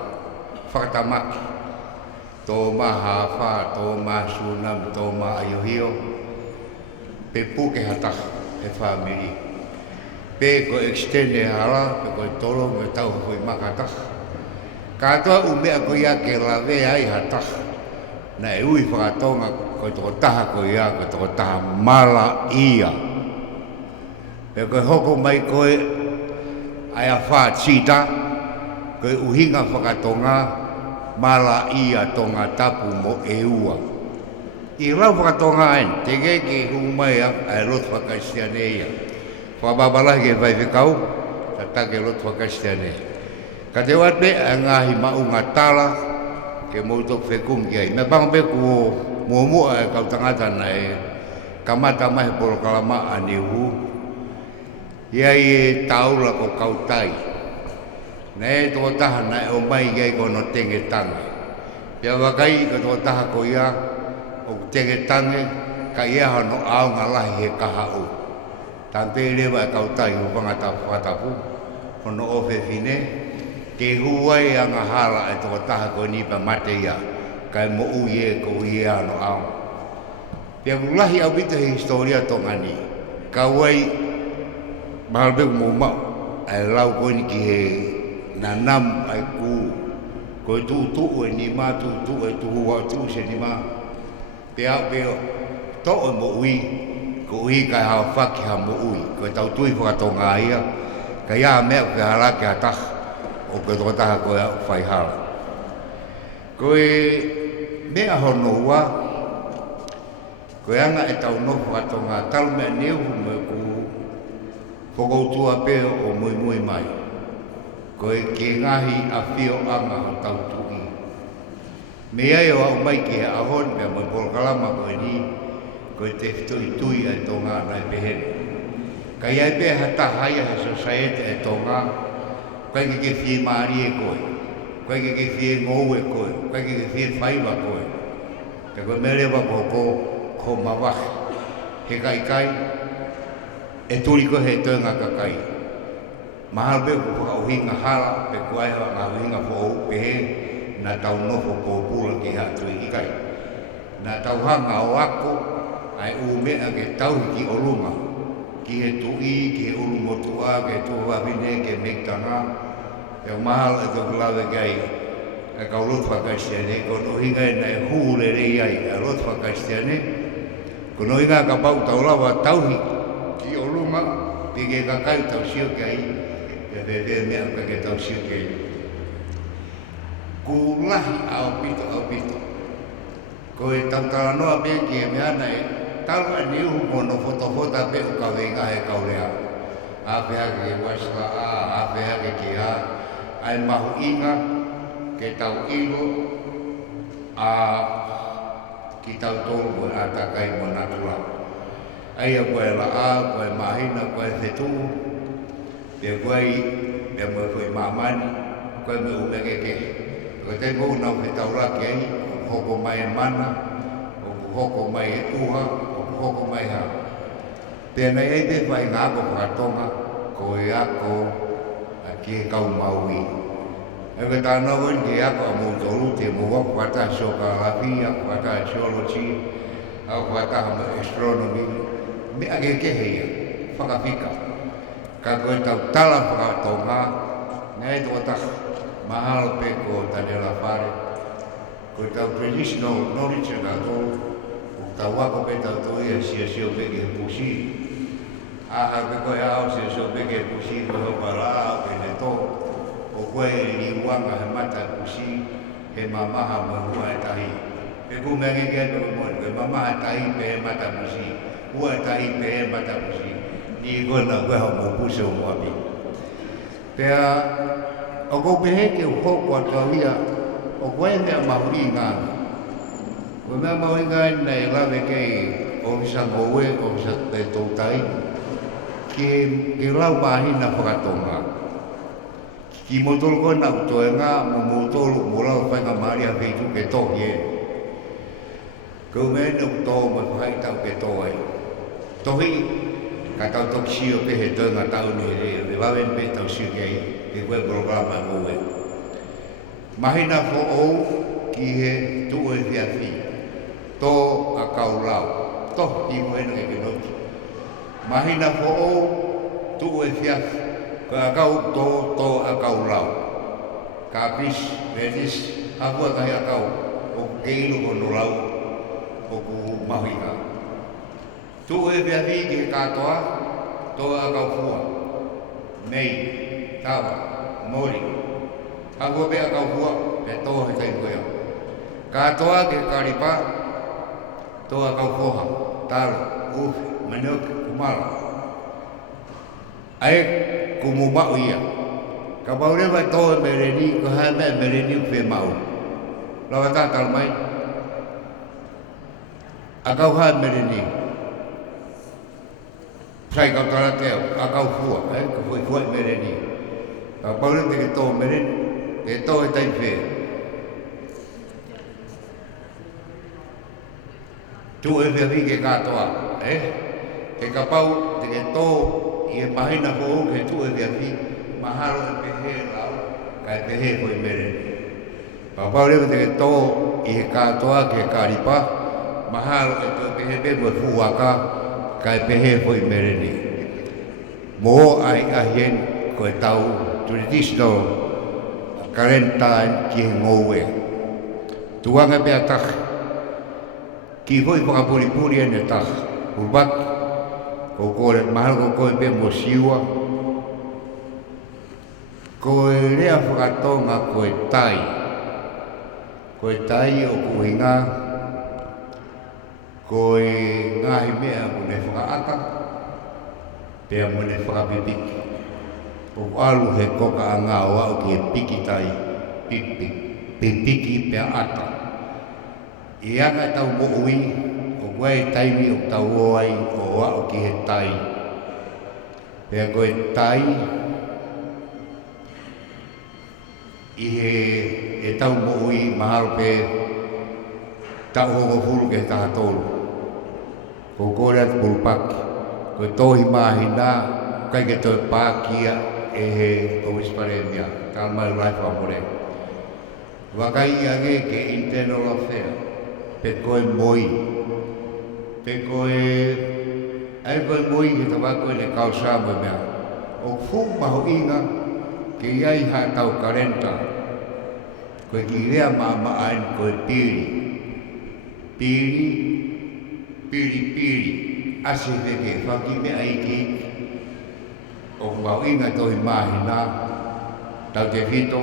whakatamaki. Tō maha wha, tō maha sunam, tō maha ayohio. Pe puke hataha, e whamiri. Pe ko extende hala, pe ko tolo me tau hoi makataha. Katoa umea ko ia ke lawe ai hataha. Na e ui whakatonga ko toko taha ko ia, ko toko taha mala ia. Pe ko hoko mai koe ai a wha tita, ko uhinga whakatonga, mala ia tonga tapu mo e ua. I rau whakatonga ain, te kei ki humai ai rot whakaistia ia. Whababalahi ke vai whikau, ta take rot whakaistia nei. Ka te wate a ngahi maunga tala, ke moutok whekum ki ai. Me pangpe ku muamua e kau tangata na e kamata mahi polo kalama a nihu. Iai e taula ko kautai. Nei tō taha na e o mai gai kono tenge tanga. Pia wakai ka tō taha ko ia, o tege tange ka ia hano au ngā lahi he kaha o. Tante lewa e kautai o wangata whatapu, hono ofe fine, ke huai a ngā hala e toko taha ko nipa mate ia, kai mo uie ko uie hano au. Pia lahi au bita he historia tongani, ka wai mahalbeku mo mau, ai lau ko ni ki he nanam ai ku, ko e tu e ni ma tu e tu hua tu se ni ma. Pia au peo, to e mo ui, ko ui kai hao whaki ha mo ui, ko e tau tui whakatonga ia, ka ia mea ke harake a taha, o ke toko taha ko e whai hala. Ko e mea hono ua, ko e anga e tau no whakatonga, talu mea neu me ku whakoutua peo o mui mui mai. Ko e ke ngahi a whio anga o tau tui. Mea e o au mai ke ahon, mea mai polkalama ko e ni, ko e te tui e tonga nai pehen. Ka iai pe hata haia he society e tonga, kai ke whie maari e koe, kai ke whie ngou e koe, kai ke whie whaiwa koe. Te koe merewa ko mawahi. He kai, e turi ko he toenga kakai. Mahal pe ko whakauhinga hala, pe kuai hawa ngā uhinga whau pehe, na tau nofo ko pula ki hatu i kai. Na tau hanga o ako, ai umea ke tau ki o lunga, ki he tui, ki he ulu motua, ke tuwa vine, ke mektanga, e mahal e toku lawe kai, e kau lot whakaistiane, ko nohinga e nai hūre rei ai, e lot whakaistiane, ko nohinga ka pau tau lawa tauhi ki o lunga, pe ke kakai tau sio kai, e pepe mea ka ke tau sio kai. Ku lahi au pito, ko e tautara noa pe ki e mea nei, talu a niu mono fotofota pe o ka wenga he kaurea. A pea ke wasla a pea ke a, ai mahu inga, ke tau ilo, a ki tau tolu mo a takai mo natura. Ai a koe la a, koe mahina, koe whetu, pe koe pe mo koe mamani, koe me umeke ke. Koe te kou nau he tau raki ai, hoko mai e mana, hoko mai e uha, hoko mai ha. Pēnei ei te whai ngā ko whakatonga, ko e ako a ki e kau maui. E koe tāna wani ke ako a mūtoru te mua whata sio ka lafi, a whata geology, a whata astronomy, mea ke keheia, whakawhika. Ka koe tau tala whakatonga, ngai tō taha, mahalo pe ko tanela whare, ko tau traditional knowledge na tō, tau wako pe tau tō ia sio pe ke pusi. Aha pe koe ao sio pe ke pusi, ko hopa rā pe ne tō. O koe ni wanga he mata pusi, he mamaha mo hua e tahi. Pe ku mea ke kia tō mo, koe mamaha tahi pe he mata pusi, hua e tahi pe he mata pusi. Ni koe na koe hau mo pusi o moapi. Pea, o kou pehe ke hoko atua ia, o koe mea mahuri ngā. Koe mea mahuri ngā nei lawe kei ofisa ngowe, ofisa te tautai, ke lau mahina whakatonga. Ki motolo koe na utoe ngā, mo motolo mo lau whainga maria wheitu ke tohi e. Koe mea ne utoa mo whaitau ke toa e. Tohi, ka tau toki sio pehe toenga tau ni re, me wawen pe tau sio kei. Ke koe programa ngowe. Mahina fo ou ki he tuo e whiawhi. Tō a kau lau. Tō i moena ke kenoti. Mahina fo ou tuo e whiawhi. Ko a kau tō a kau lau. Ka pis, venis, hapua kai a kau. O ke ilo kono lau. O ku mahina. Tuo e whiawhi ki he katoa. Tō a kau fua. Nei. Tawa, mori. Ako pe a kau hua, pe toa he kai koea. Katoa ke karipa, toa kau koha, talo, ufe, manuk, kumala. Ai, kumu mau ia. Ka paurewa toa mereni, ko hae mea mereni ufe mau. Lawa tātal mai. A kau hae mereni. Sai kau tala teo, a kau hua, ka fui fui mereni. Ka paure te ke tō meren, te tō e tai whē. Tu e via ke katoa, ke kapau te ke tō i e mahina ko ke tu e via mahalo e pehe lau, ka e pehe ko i mere. Papau lewa te ke tō i he katoa ke karipa, mahalo e to pehe pehe mo fuaka, ka e pehe ko i mere ni. Mo ai ahien ko e tau traditional karentain ki he ngoue. Tuanga pia tak, ki hoi whakapuripuri ane tak, urbak, ko kore mahal ko koe pia mo siwa, ko e rea whakatonga ko e tai o kuhinga, ko e ngahi mea mo ne whakaata, pia mo ne whakapipiki. O alu he koka a ngā o au ki e piki tai, pipiki pia ata. I anga tau mo ui, o koe taimi o tau oai o au ki he tai. Pia koe tai, i he tau mo ui maharo pe tau hoko furu ke taha tolu. Ko kore atu pulupaki, koe tohi mahina, kai ke toi pākia, e he owisparemia, kalmai raifa more. Wakai age ke internal affair, pe koe moi. Pe koe, ai koe moi ke tawa koe ne kausa mo mea. O fu maho inga, ke iai ha tau karenta. Koe ki rea maa ain koe piri. Piri, ase veke, whaki mea iki. O mau inga toi mahina, tau te whito,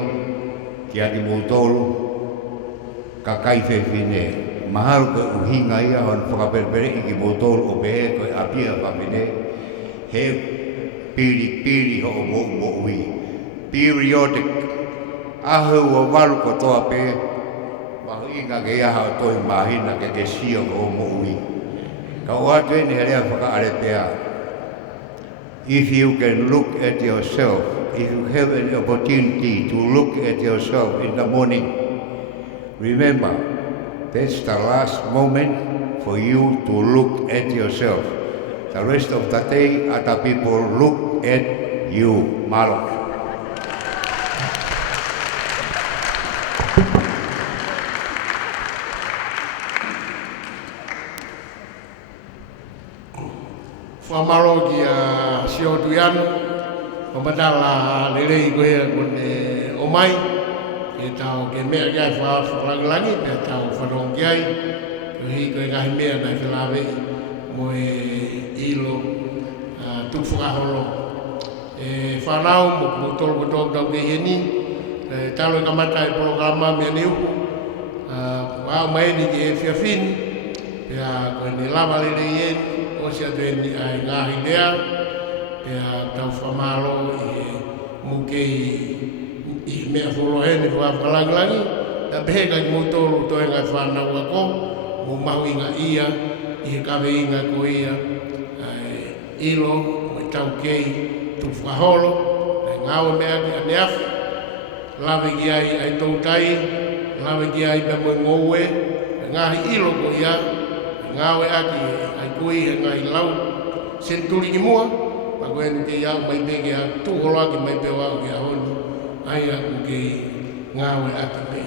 ki ati mūtolu, ka kaiwhe whine. Maharu koe uhinga ia, hon whakaperpere i ki mūtolu o pehe koe apia whawhine, he piri ho o mo ui. Periodic, ahu o waru ko toa pe, mahu inga ke iaha o toi mahina ke te sia o mo ui. Ka o atu ene herea whakaare pea. If you can look at yourself, if you have an opportunity to look at yourself in the morning, remember, that's the last moment for you to look at yourself. The rest of the day, other people look at you. Malo. Whamaro ki a sio tuiano, o matala lelei koe kone o mai, ke tau ke mea kia whalangilangi, ke tau whanong kiai, ke hi koe ngahi mea nai whilawe, mo e ilo tuwhakaholo. E whanau mo tolo kotok tau ke heni, talo i kamata e programa mea neuku, wao mai ni ke e whiawhini, pia koe ni lama lelei eni, o sia tueni ai ngahi lea, pia tau whamalo i mukei i mea wholohene whakalangilangi, ta peheka ki motoro toi ngai whanau ako, mo mahu inga ia, i he kawe inga ko ia, ilo, mo tau kei, tu whaholo, ngawe mea ki aneafu, lawe ki ai tau tai, lawe ki ai pia mo ngoue, ngahi ilo ko ia, ngawe aki ai kui he ngai lau senturi ki mua, pa koe ni te iau mai peke a tuholo aki mai pe wau ki a honi, ai aku ki ngawe aki pe.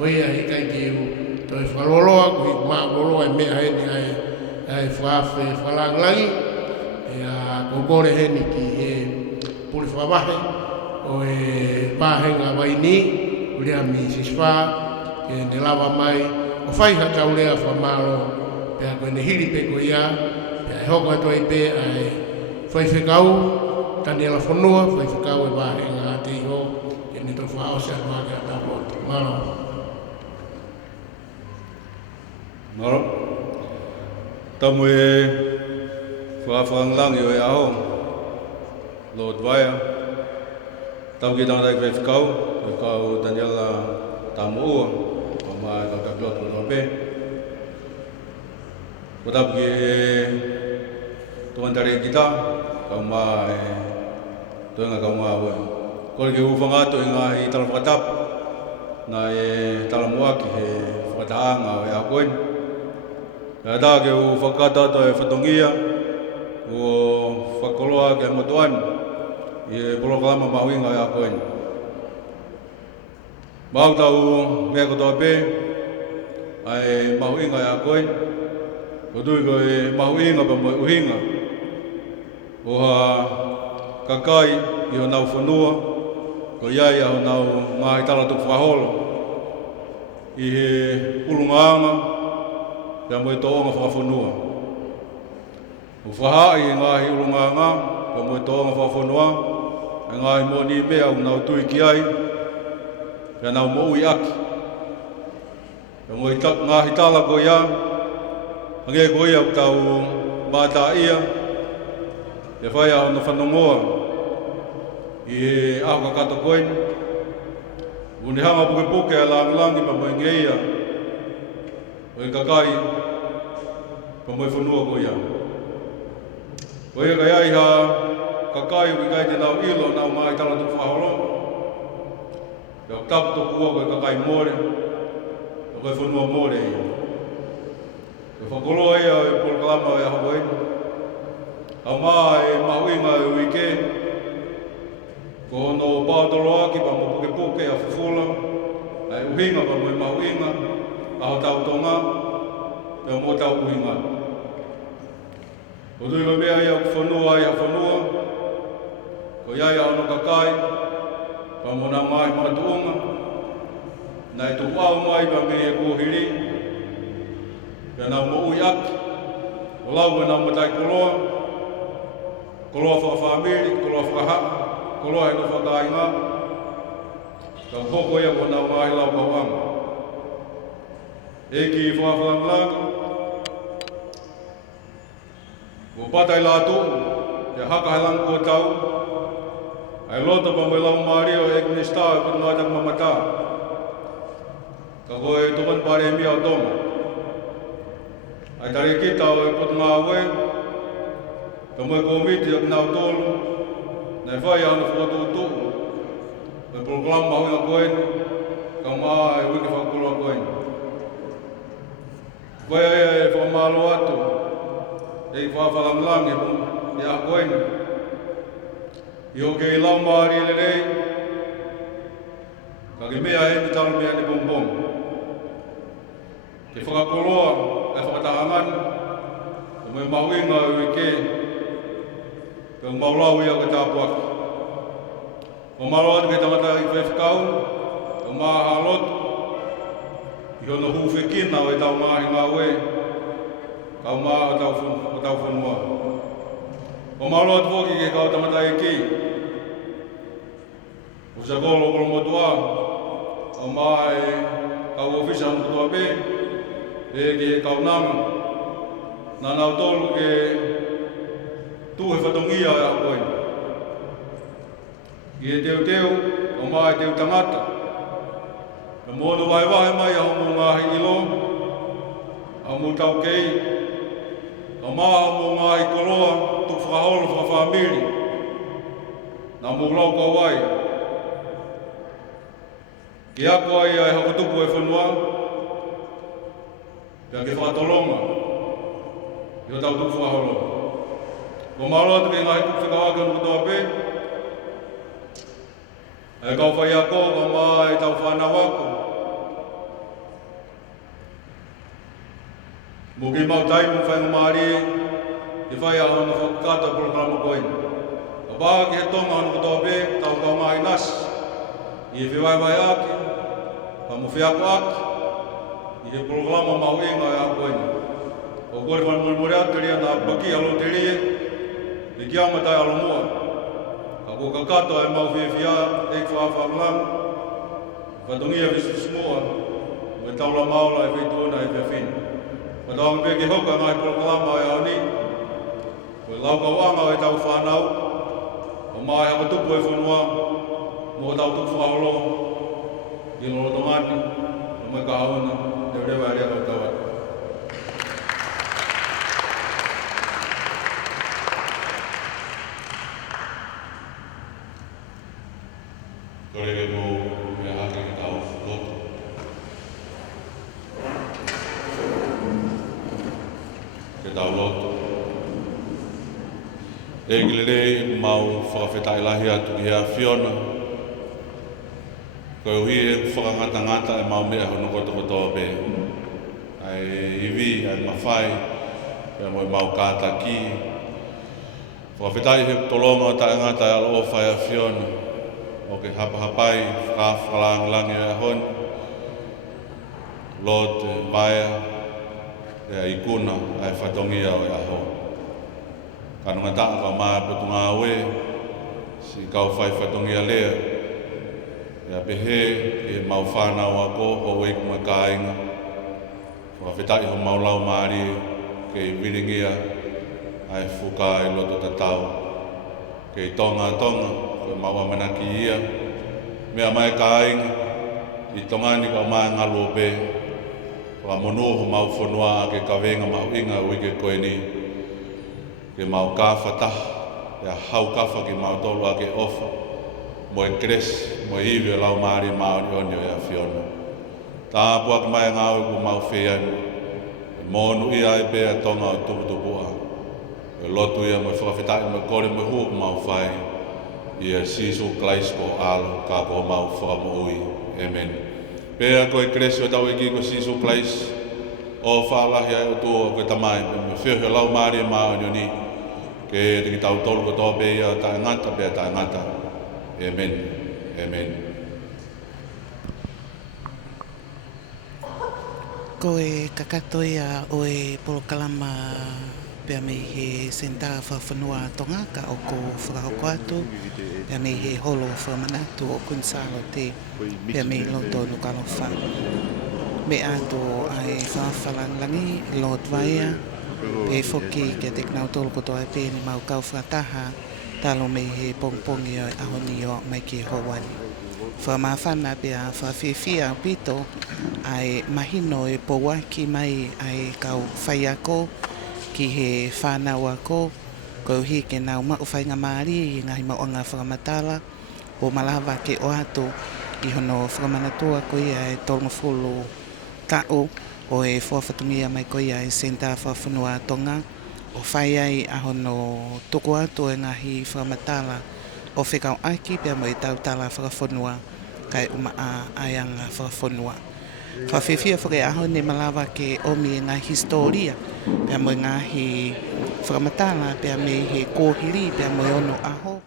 Koe a hikai ki iu, toi whaloloa, koe maa loloa e mea heni ai whaafe whalanglangi, e a kokore heni ki he puri whawahe, o e pāhenga waini, urea mi siswha, ke ne lawa mai, o whaiha tau lea whamaro, pea koe ne hiri pe koe ia, pea e hoko ato i pe ai whaiwhekau, tani ala whanua, whaiwhekau e wāhenga a te iho, e ne tau whaose atu ake a tau roto. Maro. Maro. Tamu e whaafanglangi o e aho, Lord Vaia. Tamu ki tanga tai whaiwhekau, Daniela Tamuua, o mai kau kaklot o pe. Ko tapu ki tuan tari kita, kau mai tuenga kau mai awe. Kore ki uwhanga tu inga i tala whakatap, na e tala mua ki he whakataanga o e a koen. Da ke u whakata to e whatongia, o whakoloa ke motuan, i e polokalama mahuinga e a koeni. Mau tau mea kotoa pē, ai mahuinga e a koeni, o tui ko e mahuinga pa mo uhinga, o ha kakai i ho nau whanua, ko iai a ho nau mahi tala tuku whaholo, i he ulungaanga, pia mo i toonga whawhanua. O whaha i ngahi ulungaanga, pia mo i toonga whawhanua, e ngahi mo ni mea o nau tui ki ai, pia nau mo ui aki. Pia mo i ngahi tala ko ia, hange ko ia o tau māta ia, e whai a hono whanongoa, i he aho kakato koini, uni hanga puke puke a langi pa mo inge ia, o i kakai, pa mo i whanua ko ia. O i kai ai ha kakai o i kai te nau ilo, nau mai tala tu whaholo, ia o tapu to kua ko i kakai more, o kai whanua more ia. E whakoloa ia o i polokalama e aho koini, au maa e mahuinga e uike, ko hono pātolo aki pa mo puke puke a fufula, ai uhinga pa mo i mahuinga, aho tau tonga, pia mo tau uhinga. O tui ko mea ia ku whanua ia whanua, ko iai a hono kakai, pa mo nā mai matuunga, nai tuku au mai pa me e kuhiri, pia nau mo ui aki, o lau e nau matai koloa, koloa whakawhamiri, koloa whakahaka, koloa he no whakainga, ka koko ia ko nau mahi lau kauanga. E ki whawhamlanga, o patai lātu, te haka he lang kua tau, ai loto pa mo lau mario e kuni stāu e kutu ngātak mamata, ka koe tukan pare mia o toma. Ai tari kita o e kutu ngā ue, ka mo e komiti o kinau tolu, nei whai anu whakatutu, e polokalama mahuinga koeni, ka maa e wiki whakakuloa koeni. Koe e whakamalo atu, e i whawhalangilangi e a koeni, i o ke i lau maari ele rei, ka ke mea he ni talu mea ni bombong. Ke whakakuloa e whakatahangan, e mo e mahuinga e wiki, pe maulau ia ke tāpuaki. O malo atu ke tangata i whewhikau, o maha lotu, i hono huwhikina o e tau mahi ngā ue, kau maha o tau whanua. O malo atu whoki ke kau tangata i ki, o sa kolo kolo motua, o maha e kau ofisa hanu kutua pe, e ke kau nanga, nā nau tolu ke tu he whatongia e a koeni. I e teu teu, o maa e teu tangata. E mono wahe wahe mai a homo ngahi ilo, a homo tau kei, a maa homo ngahi koloa, tuk whakaholo whakawhamiri, nā mo lau kau ai. Ki ako ai e hakotupu e whanua, pia ke whakatolonga, i o tau tuk whakaholo. Ko malo atu ke ngahi kuwhikawaka no kutoa pē. E kau whai ako, ka maa e tau whanau ako. Mo ke mau taimu whainga maari, i whai a hono whakukata polokalama koeni. Ka pāha ki he tonga no kutoa pē, tau kau mahi nasi. I e whiwaiwai aki, ka mo whiako aki, i he polokalama mahuinga e a koeni. O kore whanmuri atu ria nā paki alo te rie, i ki amatai alo mua. Ka ko kakato e mau whiwhia, e ki whawhamlang, whatongia visus mua, me taula maula e whituona e whiwhin. Ka tau me ke hoka ngai polokalama e aoni, ko e lau kauanga o e tau whanau, o mai haka tupu e whanua, mo tau tupu whaholo, i lolo tongani, o me ka hauna, te rewa rea kau tau atu. Korere mo me haka ki tau loto. tau loto. E gilele mau whakawhetai lahi atu ki hea Fiona. Koe uhi e whakangata-ngata e mau mea hono koto pe. Ai iwi, ai mawhai, pia mo i mau kāta ki. Whakawhetai he tolonga ta ngata e alo whai a Fiona. O ke hapahapai, whakalang-langi a hon. Lord Baia, e ikuna, ai whatongia o e aho. Kanunga taa ka maa putunga awe, si kau whai whatongia lea. Ia pehe, e mau whanau a ko, ho wei kuma kāinga. Whakawhetai ho maulau maari, kei wiringia, ai whuka e loto tatau. Kei tonga, koe maua manaki ia. Mea mai kāinga, i tongani ka mai ngalu o pe. Whakamono ho mau whanua ke kawenga mau inga wike koe ni. Ke mau kāwhata, e hau kawha ke mau tolu a ke ofa. Mo e kres, mo e iwi o lau maari maori onio e a Fiona. Tā pua ki mai ngāwe ku mau whēanu. E mōnu ia e pēa tonga o tuputupua. E lotu ia mo e whakawhetai mo kore mo hua mau whai. Ia Sisu Klaisko alo ka ko mau whakamoui. Amen. Pea koe kresi o tau eki ko Sisu Klais. O whaalahi ai o tua koe tamai. Me whiohio lau maari e maa o ni. Ke te ki tau tolu ko tō pēia tae ngata pēa tae ngata. Amen. Amen. Ko e kakatoia o e polokalama pia me he senta whawhanua tonga ka o ko whakahoko atu. Pia me he holo whamanatu o kunsalo te pia me loto nukalofa. Me ato ai whawhalangi Lord Vaia. Pe foki ke te knau tolu koto ai pēni mau kau whataha. Talo me he pongpongi o ahoni o mai ki Hawani. Whamawhana pia whawhiwhia pito ai mahino e powaki mai ai kau whaiako ki he whanau ako. Ko hi ke nau mau whainga maari i ngahi mauanga whakamatala o malawa ke o ato i hono whakamanatua ko ia e tolunga fulu tau o e whawhatungia mai ko ia e senta whawhanua tonga. O whai ai a hono toko ato e ngahi whakamatala o whekau aki pia mo i tautala whakawhanua kai umaa aianga whakawhanua. Whawhiwhia whake aho ne malawa ke omi e ngā historia pia mo i ngahi whakamatala pia me he kōhiri pia mo i ono aho.